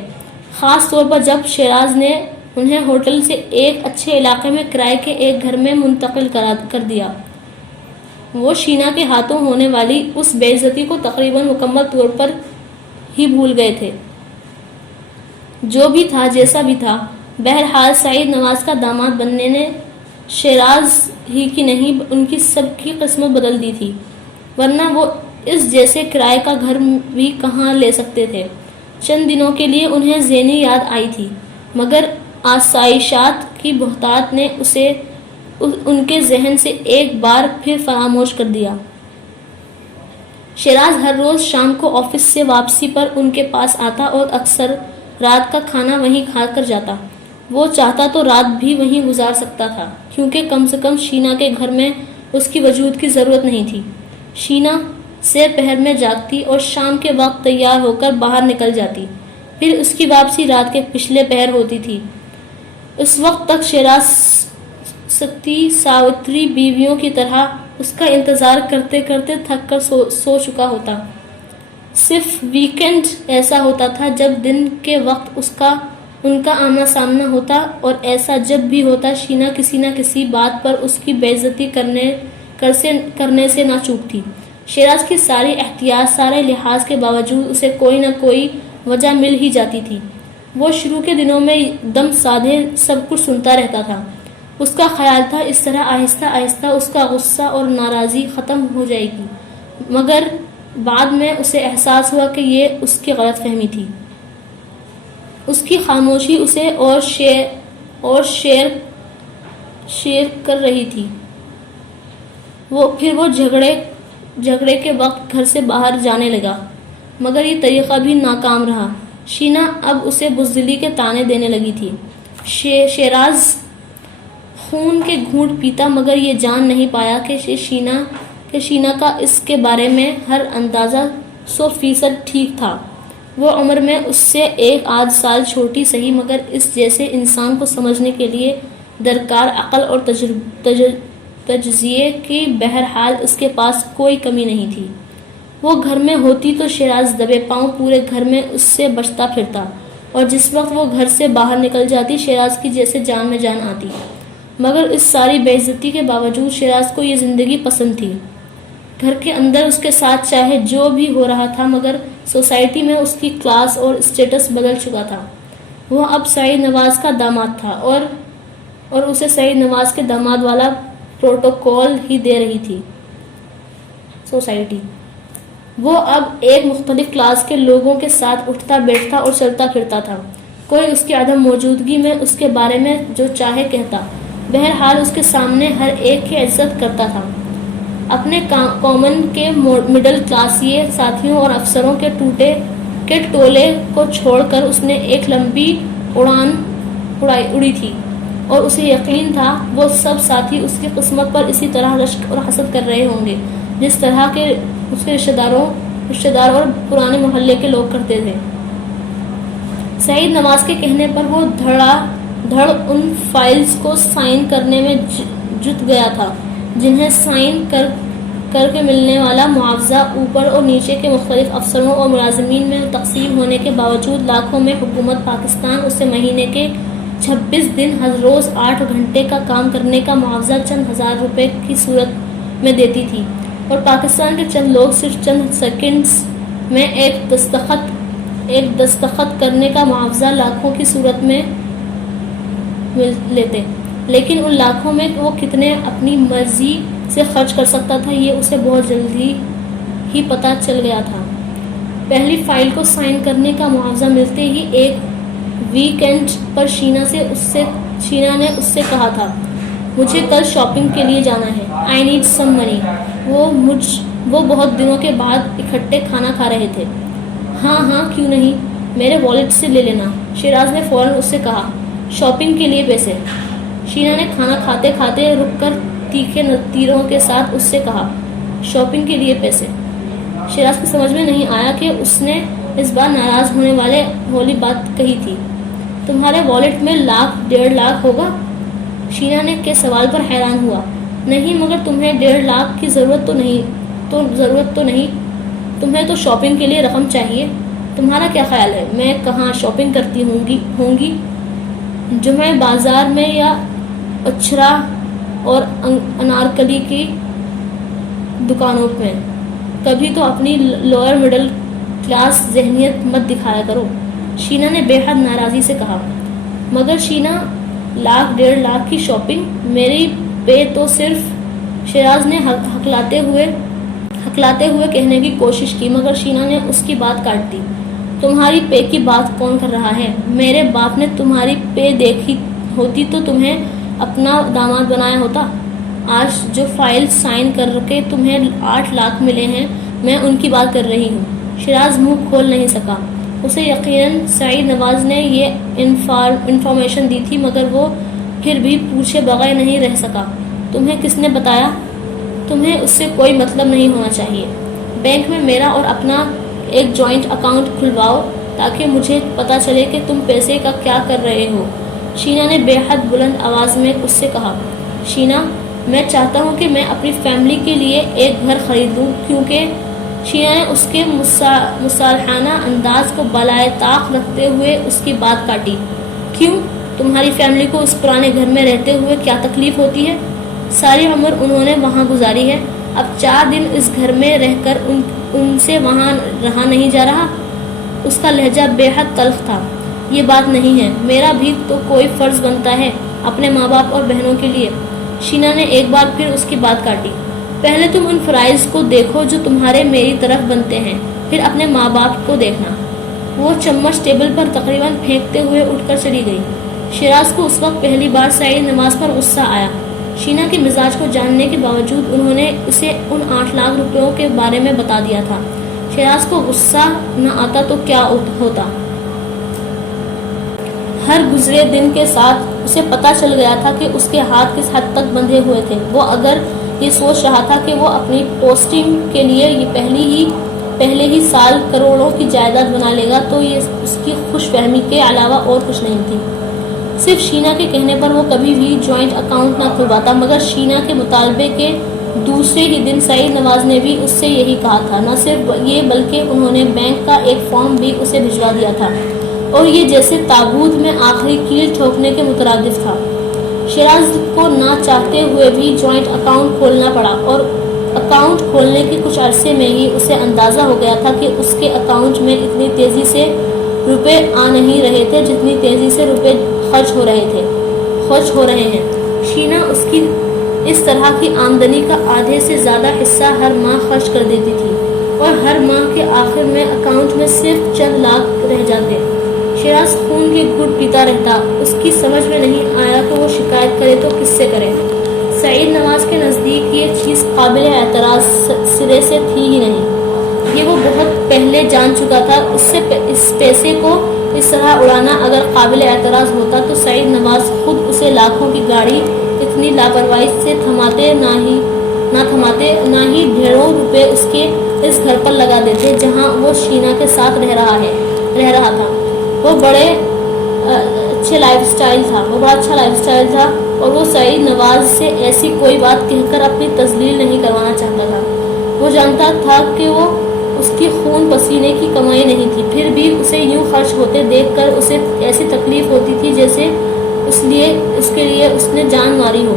خاص طور پر جب شیراز نے انہیں ہوٹل سے ایک اچھے علاقے میں کرائے کے ایک گھر میں منتقل کر دیا۔ وہ شینا کے ہاتھوں ہونے والی اس بے عزتی کو تقریباً مکمل طور پر ہی بھول گئے تھے۔ جو بھی تھا، جیسا بھی تھا، بہرحال سعید نواز کا داماد بننے نے شیراز ہی کی نہیں ان کی سب کی قسمت بدل دی تھی، ورنہ وہ اس جیسے کرائے کا گھر بھی کہاں لے سکتے تھے۔ چند دنوں کے لیے انہیں زینی یاد آئی تھی، مگر آسائشات کی بہتات نے اسے ان کے ذہن سے ایک بار پھر فراموش کر دیا۔ شیراز ہر روز شام کو آفس سے واپسی پر ان کے پاس آتا اور اکثر رات کا کھانا وہیں کھا کر جاتا۔ وہ چاہتا تو رات بھی وہیں گزار سکتا تھا، کیونکہ کم سے کم شینا کے گھر میں اس کی وجود کی ضرورت نہیں تھی۔ شینا سیر پہر میں جاگتی اور شام کے وقت تیار ہو کر باہر نکل جاتی، پھر اس کی واپسی رات کے پچھلے پہر ہوتی تھی۔ اس وقت تک شیراز ستی ساوتری بیویوں کی طرح اس کا انتظار کرتے کرتے تھک کر سو چکا ہوتا۔ صرف ویکنڈ ایسا ہوتا تھا جب دن کے وقت ان کا آمنا سامنا ہوتا، اور ایسا جب بھی ہوتا شینا کسی نہ کسی بات پر اس کی بے عزتی کرنے سے نہ چوکتی۔ شیراز کی ساری احتیاط، سارے لحاظ کے باوجود اسے کوئی نہ کوئی وجہ مل ہی جاتی تھی۔ وہ شروع کے دنوں میں دم سادھے سب کچھ سنتا رہتا تھا۔ اس کا خیال تھا اس طرح آہستہ آہستہ اس کا غصہ اور ناراضی ختم ہو جائے گی، مگر بعد میں اسے احساس ہوا کہ یہ اس کی غلط فہمی تھی۔ اس کی خاموشی اسے اور شیر کر رہی تھی۔ پھر وہ جھگڑے کے وقت گھر سے باہر جانے لگا، مگر یہ طریقہ بھی ناکام رہا۔ شینا اب اسے بزدلی کے طعنے دینے لگی تھی۔ شیراز خون کے گھونٹ پیتا، مگر یہ جان نہیں پایا کہ شینا کا اس کے بارے میں ہر اندازہ 100% ٹھیک تھا۔ وہ عمر میں اس سے 1 سال چھوٹی سہی، مگر اس جیسے انسان کو سمجھنے کے لیے درکار عقل اور تجزیے کی بہرحال اس کے پاس کوئی کمی نہیں تھی۔ وہ گھر میں ہوتی تو شیراز دبے پاؤں پورے گھر میں اس سے بچتا پھرتا، اور جس وقت وہ گھر سے باہر نکل جاتی شیراز کی جیسے جان میں جان آتی۔ مگر اس ساری بے عزتی کے باوجود شیراز کو یہ زندگی پسند تھی۔ گھر کے اندر اس کے ساتھ چاہے جو بھی ہو رہا تھا، مگر سوسائٹی میں اس کی کلاس اور اسٹیٹس بدل چکا تھا۔ وہ اب سعید نواز کا داماد تھا اور اسے سعید نواز کے داماد والا پروٹوکول ہی دے رہی تھی سوسائٹی۔ وہ اب ایک مختلف کلاس کے لوگوں کے ساتھ اٹھتا بیٹھتا اور چلتا پھرتا تھا۔ کوئی اس کی عدم موجودگی میں اس کے بارے میں جو چاہے کہتا، بہرحال اس کے سامنے ہر ایک کی عزت کرتا تھا۔ اپنے کامن کے مڈل کلاسیے ساتھیوں اور افسروں کے ٹولے کو چھوڑ کر اس نے ایک لمبی اڑان اڑی تھی، اور اسے یقین تھا وہ سب ساتھی اس کی قسمت پر اسی طرح رشک اور حسد کر رہے ہوں گے جس طرح کے اس کے رشتہ دار اور پرانے محلے کے لوگ کرتے تھے۔ سعید نواز کے کہنے پر وہ دھڑ ان فائلز کو سائن کرنے میں جت گیا تھا جنہیں سائن کر کے ملنے والا معاوضہ اوپر اور نیچے کے مختلف افسروں اور ملازمین میں تقسیم ہونے کے باوجود لاکھوں میں حکومت پاکستان اسے مہینے کے 26 دن روز 8 گھنٹے کا کام کرنے کا معاوضہ چند ہزار روپے کی صورت میں دیتی تھی، اور پاکستان کے چند لوگ صرف چند سیکنڈز میں ایک دستخط کرنے کا معاوضہ لاکھوں کی صورت میں لیتے، لیکن ان لاکھوں میں وہ کتنے اپنی مرضی سے خرچ کر سکتا تھا یہ اسے بہت جلدی ہی پتہ چل گیا تھا۔ پہلی فائل کو سائن کرنے کا معاوضہ ملتے ہی ایک ویک اینڈ پر شینا نے اس سے کہا تھا، مجھے کل شاپنگ کے لیے جانا ہے، آئی نیڈ سم منی۔ وہ بہت دنوں کے بعد اکٹھے کھانا کھا رہے تھے۔ ہاں کیوں نہیں، میرے والیٹ سے لے لینا، شیراز نے فوراً اس سے کہا۔ شاپنگ کے لیے پیسے؟ شینا نے کھانا کھاتے کھاتے رک کر تیکھے تیروں کے ساتھ اس سے کہا۔ شاپنگ کے لیے پیسے؟ شیراز کو سمجھ میں نہیں آیا کہ اس نے اس بار ناراض ہونے والی بات کہی تھی۔ تمہارے والیٹ میں 1,00,000-1,50,000 ہوگا؟ شینا نے کے سوال پر حیران ہوا۔ نہیں، مگر تمہیں 1,50,000 کی ضرورت تو نہیں، تمہیں تو شاپنگ کے لیے رقم چاہیے۔ تمہارا کیا خیال ہے میں کہاں شاپنگ کرتی ہوں گی؟ جمعہ بازار میں یا اچھرا اور انارکلی کی دکانوں میں؟ کبھی تو اپنی لوئر مڈل کلاس ذہنیت مت دکھایا کرو، شینا نے بے حد ناراضی سے کہا۔ مگر شینا، 1,00,000-1,50,000 کی شاپنگ؟ میری پے تو صرف، شیراز نے ہکلاتے ہوئے کہنے کی کوشش کی، مگر شینا نے اس کی بات کاٹ دی۔ تمہاری پے کی بات کون کر رہا ہے؟ میرے باپ نے تمہاری پے دیکھی ہوتی تو تمہیں اپنا داماد بنایا ہوتا۔ آج جو فائل سائن کر کے تمہیں 8,00,000 ملے ہیں، میں ان کی بات کر رہی ہوں۔ شیراز منہ کھول نہیں سکا۔ اسے یقیناً سعید نواز نے یہ انفارمیشن دی تھی، مگر وہ پھر بھی پوچھے بغیر نہیں رہ سکا۔ تمہیں کس نے بتایا؟ تمہیں اس سے کوئی مطلب نہیں ہونا چاہیے۔ بینک میں میرا اور اپنا ایک جوائنٹ اکاؤنٹ کھلواؤ تاکہ مجھے پتہ چلے کہ تم پیسے کا کیا کر رہے ہو، شینا نے بے حد بلند آواز میں اس سے کہا۔ شینا، میں چاہتا ہوں کہ میں اپنی فیملی کے لیے ایک گھر خرید لوں، کیونکہ شینا نے اس کے مصالحانہ انداز کو بالائے طاق رکھتے ہوئے اس کی بات کاٹی۔ کیوں؟ تمہاری فیملی کو اس پرانے گھر میں رہتے ہوئے کیا تکلیف ہوتی ہے؟ ساری عمر انہوں نے وہاں گزاری ہے، اب 4 دن اس گھر میں رہ کر ان سے وہاں رہا نہیں جا رہا۔ اس کا لہجہ بے حد تلخ تھا۔ یہ بات نہیں ہے، میرا بھی تو کوئی فرض بنتا ہے اپنے ماں باپ اور بہنوں کے لیے۔ شینا نے ایک بار پھر اس کی بات کاٹی۔ پہلے تم ان فرائض کو دیکھو جو تمہارے میری طرف بنتے ہیں، پھر اپنے ماں باپ کو دیکھنا۔ وہ چمچ ٹیبل پر تقریباً پھینکتے ہوئے اٹھ کر چلی گئی۔ شیراز کو اس وقت پہلی بار سعید نواز پر غصہ آیا۔ شینا کے مزاج کو جاننے کے باوجود انہوں نے اسے ان 8,00,000 روپیوں کے بارے میں بتا دیا تھا۔ شیراز کو غصہ نہ آتا تو کیا ہوتا؟ ہر گزرے دن کے ساتھ اسے پتہ چل گیا تھا کہ اس کے ہاتھ کس حد تک بندھے ہوئے تھے۔ وہ اگر یہ سوچ رہا تھا کہ وہ اپنی پوسٹنگ کے لیے پہلے ہی سال کروڑوں کی جائیداد بنا لے گا تو یہ اس کی خوش فہمی کے علاوہ اور کچھ نہیں تھی۔ صرف شینا کے کہنے پر وہ کبھی بھی جوائنٹ اکاؤنٹ نہ کھلواتا، مگر شینا کے مطالبے کے دوسرے ہی دن سعید نواز نے بھی اس سے یہی کہا تھا۔ نہ صرف یہ بلکہ انہوں نے بینک کا ایک فارم بھی اسے بھجوا دیا تھا، اور یہ جیسے تابوت میں آخری کیل ٹھوکنے کے مترادف تھا۔ شیراز کو نہ چاہتے ہوئے بھی جوائنٹ اکاؤنٹ کھولنا پڑا، اور اکاؤنٹ کھولنے کے کچھ عرصے میں ہی اسے اندازہ ہو گیا تھا کہ اس کے اکاؤنٹ میں اتنی تیزی سے روپے آ نہیں رہے تھے جتنی تیزی سے روپے خرچ ہو رہے ہیں۔ شینا اس کی اس طرح کی آمدنی کا آدھے سے زیادہ حصہ ہر ماہ خرچ کر دیتی تھی اور ہر ماہ کے آخر میں اکاؤنٹ میں صرف چند لاکھ رہ جاتے۔ شیراز خون کے گھٹ پیتا رہتا۔ اس کی سمجھ میں نہیں آیا کہ وہ شکایت کرے تو کس سے کرے۔ سعید نواز کے نزدیک یہ چیز قابل اعتراض سرے سے تھی ہی نہیں۔ یہ وہ بہت پہلے جان چکا تھا۔ اس پیسے کو اس طرح اڑانا اگر قابل اعتراض ہوتا تو سعید نواز خود اسے لاکھوں کی گاڑی اتنی لاپرواہی سے نہ ہی ڈھیروں روپے اس گھر پر لگا دیتے جہاں وہ شینا کے ساتھ رہ رہا تھا۔ وہ بڑا اچھا لائف سٹائل تھا اور وہ سعید نواز سے ایسی کوئی بات کہہ کر اپنی تذلیل نہیں کروانا چاہتا تھا۔ وہ جانتا تھا کہ وہ اس کی خون پسینے کی کمائی نہیں تھی، پھر بھی اسے یوں خرچ ہوتے دیکھ کر اسے ایسی تکلیف ہوتی تھی جیسے اس کے لیے اس نے جان ماری ہو۔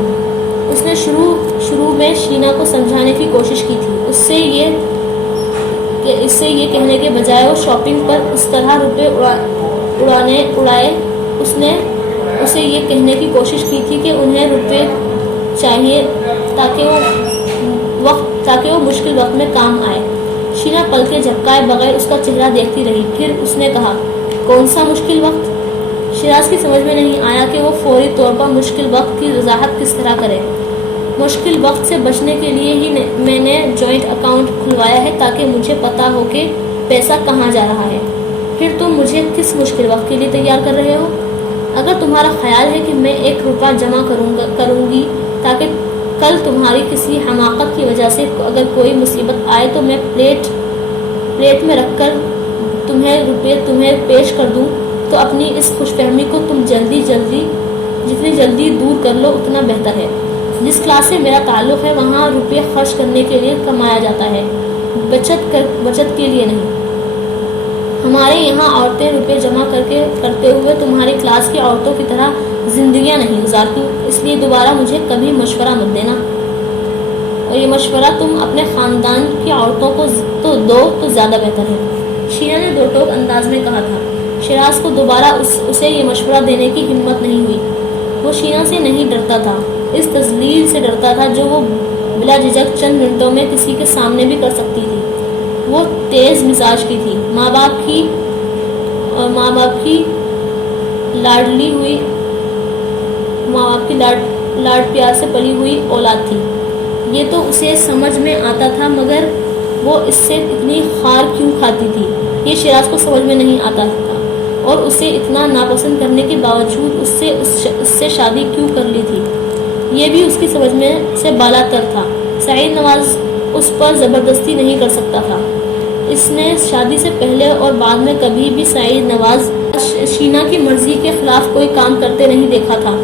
اس نے شروع میں شینا کو سمجھانے کی کوشش کی تھی، اس سے یہ کہنے کے بجائے وہ شاپنگ پر اس طرح روپے اڑائے۔ اس نے اسے یہ کہنے کی کوشش کی تھی کہ انہیں روپے چاہیے تاکہ وہ مشکل وقت میں کام آئے۔ شینا پلکیں جھپکائے بغیر اس کا چہرہ دیکھتی رہی، پھر اس نے کہا، کون سا مشکل وقت؟ شیراز کی سمجھ میں نہیں آیا کہ وہ فوری طور پر مشکل وقت کی وضاحت کس طرح کرے۔ مشکل وقت سے بچنے کے لیے ہی میں نے جوائنٹ اکاؤنٹ کھلوایا ہے تاکہ مجھے پتا ہو کہ پیسہ کہاں جا رہا ہے۔ پھر تم مجھے کس مشکل وقت کے لیے تیار کر رہے ہو؟ اگر تمہارا خیال ہے کہ میں 1 روپیہ جمع کروں گی تاکہ کل تمہاری کسی حماقت کی وجہ سے اگر کوئی مصیبت آئے تو میں پلیٹ میں رکھ کر تمہیں پیش کر دوں، تو اپنی اس خوش فہمی کو تم جتنی جلدی دور کر لو اتنا بہتر ہے۔ جس کلاس سے میرا تعلق ہے وہاں روپے خرچ کرنے کے لیے کمایا جاتا ہے، بچت کے لیے نہیں۔ ہمارے یہاں عورتیں روپے جمع کرتے ہوئے تمہاری کلاس کی عورتوں کی طرح زندگیاں نہیں گزارتی، اس لیے دوبارہ مجھے کبھی مشورہ مت دینا، اور یہ مشورہ تم اپنے خاندان کی عورتوں کو دو تو زیادہ بہتر ہے۔ شینا نے دو ٹوک انداز میں کہا تھا۔ شیراز کو دوبارہ اسے یہ مشورہ دینے کی ہمت نہیں ہوئی۔ وہ شینا سے نہیں ڈرتا تھا، اس تذلیل سے ڈرتا تھا جو وہ بلا جھجک چند منٹوں میں کسی کے سامنے بھی کر سکتی تھی۔ وہ تیز مزاج کی تھی، ماں باپ کی لاڈ پیار سے پلی ہوئی اولاد تھی۔ یہ تو اسے سمجھ میں آتا تھا، مگر وہ اس سے اتنی خار کیوں کھاتی تھی یہ شیراز کو سمجھ میں نہیں آتا تھا، اور اسے اتنا ناپسند کرنے کے باوجود اس سے شادی کیوں کر لی تھی یہ بھی اس کی سمجھ میں سے بالا تر تھا۔ سعید نواز اس پر زبردستی نہیں کر سکتا تھا۔ اس نے شادی سے پہلے اور بعد میں کبھی بھی سعید نواز شینا کی مرضی کے خلاف کوئی کام کرتے نہیں دیکھا تھا۔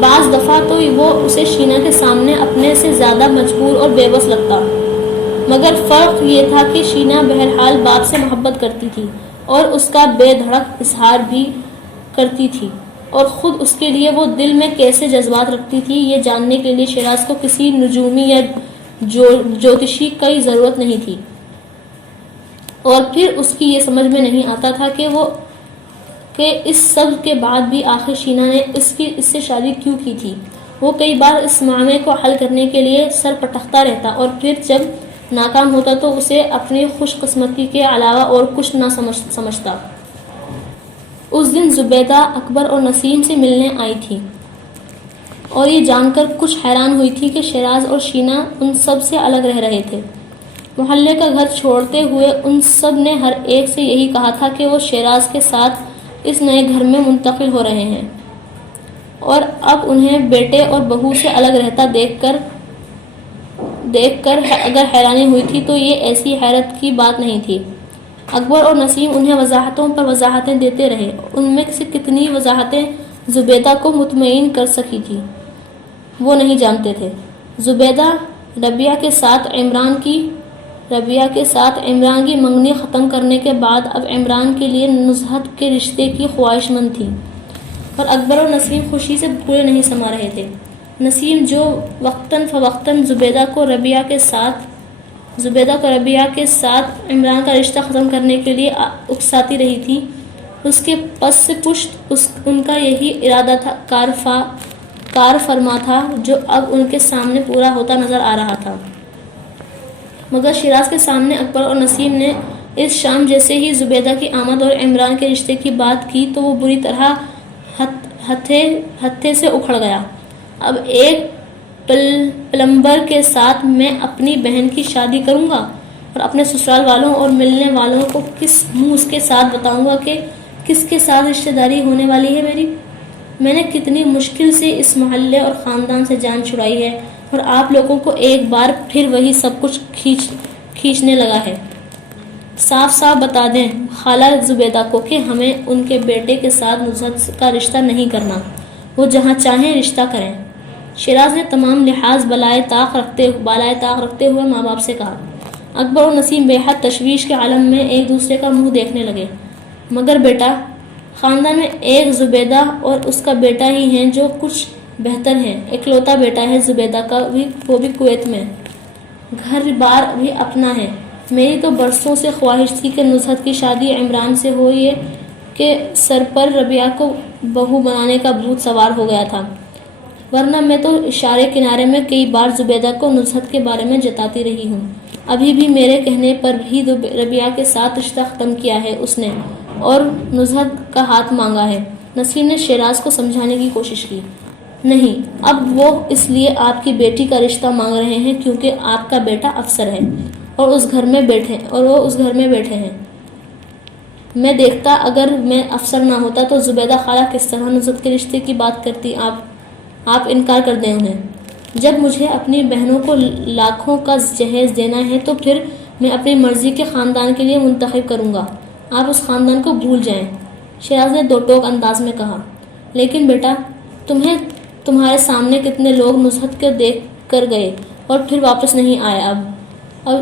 بعض دفعہ تو وہ اسے شینا کے سامنے اپنے سے زیادہ مجبور اور بے بس لگتا، مگر فرق یہ تھا کہ شینا بہرحال باپ سے محبت کرتی تھی اور اس کا بے دھڑک اظہار بھی کرتی تھی، اور خود اس کے لیے وہ دل میں کیسے جذبات رکھتی تھی یہ جاننے کے لیے شیراز کو کسی نجومی یا جوتشی کی ضرورت نہیں تھی۔ اور پھر اس کی یہ سمجھ میں نہیں آتا تھا کہ اس سب کے بعد بھی آخر شینا نے اس سے شادی کیوں کی تھی۔ وہ کئی بار اس معاملے کو حل کرنے کے لیے سر پٹکتا رہتا، اور پھر جب ناکام ہوتا تو اسے اپنی خوش قسمتی کے علاوہ اور کچھ نہ سمجھتا۔ اس دن زبیدہ اکبر اور نسیم سے ملنے آئی تھی، اور یہ جان کر کچھ حیران ہوئی تھی کہ شیراز اور شینا ان سب سے الگ رہ رہے تھے۔ محلے کا گھر چھوڑتے ہوئے ان سب نے ہر ایک سے یہی کہا تھا کہ وہ شیراز کے ساتھ اس نئے گھر میں منتقل ہو رہے ہیں، اور اب انہیں بیٹے اور بہو سے الگ رہتا دیکھ کر اگر حیرانی ہوئی تھی تو یہ ایسی حیرت کی بات نہیں تھی۔ اکبر اور نسیم انہیں وضاحتوں پر وضاحتیں دیتے رہے، ان میں سے کتنی وضاحتیں زبیدہ کو مطمئن کر سکی تھی وہ نہیں جانتے تھے۔ زبیدہ ربیہ کے ساتھ عمران کی منگنی ختم کرنے کے بعد اب عمران کے لیے نزہت کے رشتے کی خواہش مند تھی، اور اکبر اور نسیم خوشی سے پورے نہیں سما رہے تھے۔ نسیم جو وقتاً فوقتاً زبیدہ کو ربیہ کے ساتھ عمران کا رشتہ ختم کرنے کے لیے اکساتی رہی تھی، اس کے پس سے پشت ان کا یہی ارادہ تھا، کار فرما تھا، جو اب ان کے سامنے پورا ہوتا نظر آ رہا تھا۔ مگر شیراز کے سامنے اکبر اور نسیم نے اس شام جیسے ہی زبیدہ کی آمد اور عمران کے رشتے کی بات کی تو وہ بری طرح ہتھے سے اکھڑ گیا۔ اب ایک پلمبر کے ساتھ میں اپنی بہن کی شادی کروں گا اور اپنے سسرال والوں اور ملنے والوں کو کس منہ اس کے ساتھ بتاؤں گا کہ کس کے ساتھ رشتہ داری ہونے والی ہے میری؟ میں نے کتنی مشکل سے اس محلے اور خاندان سے جان چھڑائی ہے اور آپ لوگوں کو ایک بار پھر وہی سب کچھ کھینچنے لگا ہے۔ صاف صاف بتا دیں خالہ زبیدہ کو کہ ہمیں ان کے بیٹے کے ساتھ نصرت کا رشتہ نہیں کرنا، وہ جہاں چاہیں رشتہ کریں۔ شیراز نے تمام لحاظ بالائے طاق رکھتے ہوئے ماں باپ سے کہا۔ اکبر اور نسیم بے حد تشویش کے عالم میں ایک دوسرے کا منہ دیکھنے لگے۔ مگر بیٹا، خاندان میں ایک زبیدہ اور اس کا بیٹا ہی ہیں جو کچھ بہتر ہیں، اکلوتا بیٹا ہے زبیدہ کا، وہ بھی کویت میں، گھر بار بھی اپنا ہے۔ میری تو برسوں سے خواہش تھی کہ نصرت کی شادی عمران سے ہو، یہ کہ سر پر ربیہ کو بہو بنانے کا بھوت سوار ہو گیا تھا، ورنہ میں تو اشارے کنارے میں کئی بار زبیدہ کو نصرت کے بارے میں جتاتی رہی ہوں۔ ابھی بھی میرے کہنے پر بھی ربیہ کے ساتھ رشتہ ختم کیا ہے اس نے اور نصرت کا ہاتھ مانگا ہے۔ نسیم نے شیراز کو سمجھانے کی کوشش کی۔ نہیں، اب وہ اس لیے آپ کی بیٹی کا رشتہ مانگ رہے ہیں کیونکہ آپ کا بیٹا افسر ہے اور وہ اس گھر میں بیٹھے ہیں۔ میں دیکھتا اگر میں افسر نہ ہوتا تو زبیدہ خالہ کس طرح نصرت کے رشتے کی بات کرتی، آپ انکار کر دیں انہیں۔ جب مجھے اپنی بہنوں کو لاکھوں کا جہیز دینا ہے تو پھر میں اپنی مرضی کے خاندان کے لیے منتخب کروں گا، آپ اس خاندان کو بھول جائیں، شیراز نے دو ٹوک انداز میں کہا۔ لیکن بیٹا، تمہارے سامنے کتنے لوگ نصرت کو دیکھ کر گئے اور پھر واپس نہیں آئے۔ اب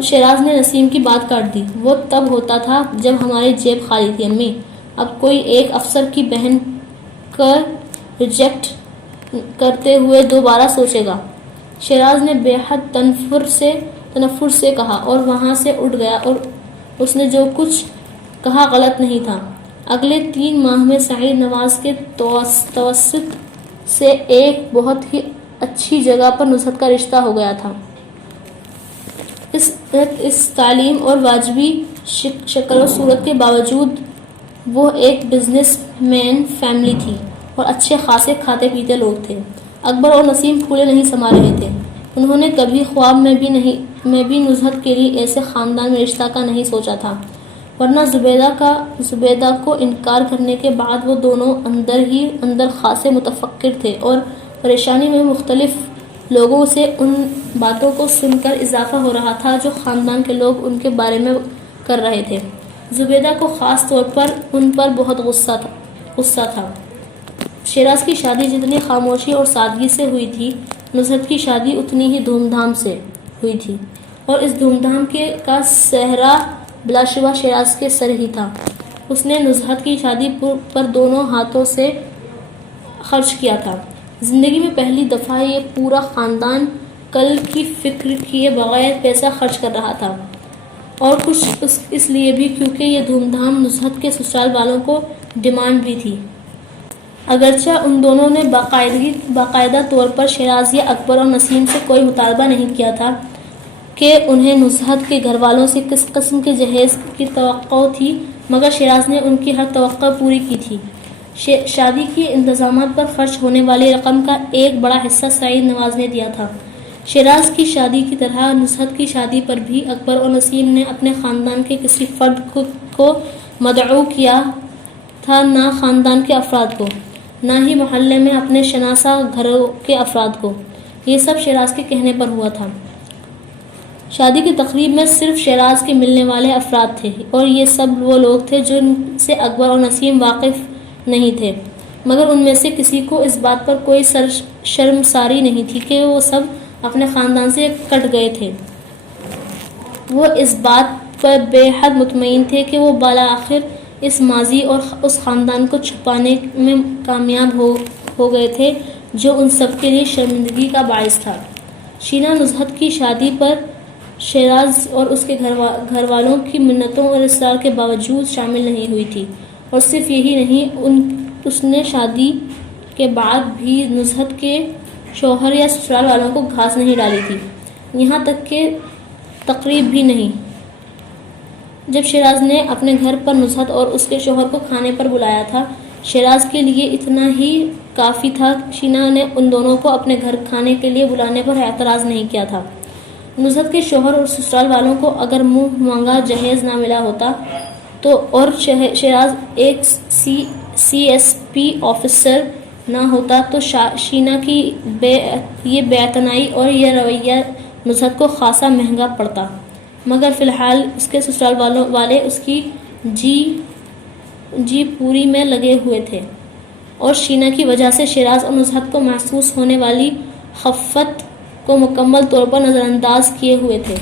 شیراز نے نسیم کی بات کاٹ دی۔ وہ تب ہوتا تھا جب ہماری جیب خالی تھی امی، اب کوئی ایک افسر کی بہن کا ریجیکٹ کرتے ہوئے دوبارہ سوچے گا، شیراز نے بے حد تنفر سے کہا اور وہاں سے اٹھ گیا، اور اس نے جو کچھ کہا غلط نہیں تھا۔ اگلے 3 ماہ میں سعید نواز کے توسط سے ایک بہت ہی اچھی جگہ پر نصرت کا رشتہ ہو گیا تھا۔ اس تعلیم اور واجبی شکل و صورت کے باوجود وہ ایک بزنس مین فیملی تھی اور اچھے خاصے کھاتے پیتے لوگ تھے۔ اکبر اور نسیم پھولے نہیں سما رہے تھے۔ انہوں نے کبھی خواب میں بھی نصرت کے لیے ایسے خاندان میں رشتہ کا نہیں سوچا تھا، ورنہ زبیدہ کو انکار کرنے کے بعد وہ دونوں اندر خاصے متفکر تھے اور پریشانی میں مختلف لوگوں سے ان باتوں کو سن کر اضافہ ہو رہا تھا جو خاندان کے لوگ ان کے بارے میں کر رہے تھے۔ زبیدہ کو خاص طور پر ان پر بہت غصہ تھا۔ شیراز کی شادی جتنی خاموشی اور سادگی سے ہوئی تھی، نصرت کی شادی اتنی ہی دھوم دھام سے ہوئی تھی، اور اس دھوم دھام کا سہرا بلا شبہ شیراز کے سر ہی تھا۔ اس نے نصرت کی شادی پر دونوں ہاتھوں سے خرچ کیا تھا۔ زندگی میں پہلی دفعہ یہ پورا خاندان کل کی فکر کیے بغیر پیسہ خرچ کر رہا تھا، اور کچھ اس لیے بھی کیونکہ یہ دھوم دھام نصرت کے سسرال والوں کو ڈیمانڈ بھی تھی۔ اگرچہ ان دونوں نے باقاعدہ طور پر شیراز یا اکبر اور نسیم سے کوئی مطالبہ نہیں کیا تھا کہ انہیں نصرت کے گھر والوں سے کس قسم کے جہیز کی توقع تھی، مگر شیراز نے ان کی ہر توقع پوری کی تھی۔ شادی کے انتظامات پر خرچ ہونے والی رقم کا ایک بڑا حصہ سعید نواز نے دیا تھا۔ شیراز کی شادی کی طرح نصرت کی شادی پر بھی اکبر اور نسیم نے اپنے خاندان کے کسی فرد کو مدعو کیا تھا، نہ خاندان کے افراد کو، نہ ہی محلے میں اپنے شناسہ گھروں کے افراد کو۔ یہ سب شیراز کے کہنے پر ہوا تھا۔ شادی کی تقریب میں صرف شیراز کے ملنے والے افراد تھے، اور یہ سب وہ لوگ تھے جن سے اکبر اور نسیم واقف نہیں تھے، مگر ان میں سے کسی کو اس بات پر کوئی شرمساری نہیں تھی کہ وہ سب اپنے خاندان سے کٹ گئے تھے۔ وہ اس بات پر بے حد مطمئن تھے کہ وہ بالآخر اس ماضی اور اس خاندان کو چھپانے میں کامیاب ہو گئے تھے جو ان سب کے لیے شرمندگی کا باعث تھا۔ شینا نزہت کی شادی پر شیراز اور اس کے گھر والوں کی منتوں اور اصرار کے باوجود شامل نہیں ہوئی تھی، اور صرف یہی نہیں، اس نے شادی کے بعد بھی نزہت کے شوہر یا سسرال والوں کو گھاس نہیں ڈالی تھی، یہاں تک کہ تقریب بھی نہیں۔ جب شیراز نے اپنے گھر پر نزہت اور اس کے شوہر کو کھانے پر بلایا تھا، شیراز کے لیے اتنا ہی کافی تھا۔ شینا نے ان دونوں کو اپنے گھر کھانے کے لیے بلانے پر اعتراض نہیں کیا تھا۔ نزہت کے شوہر اور سسرال والوں کو اگر منہ مانگا جہیز نہ ملا ہوتا تو اور شیراز ایک CSP آفیسر نہ ہوتا تو شینا کی یہ بے اعتنائی اور یہ رویہ نزہت کو خاصا مہنگا پڑتا، مگر فی الحال اس کے سسرال والے اس کی جی پوری میں لگے ہوئے تھے، اور شینا کی وجہ سے شیراز اور نزہت کو محسوس ہونے والی خفت کو مکمل طور پر نظر انداز کیے ہوئے تھے۔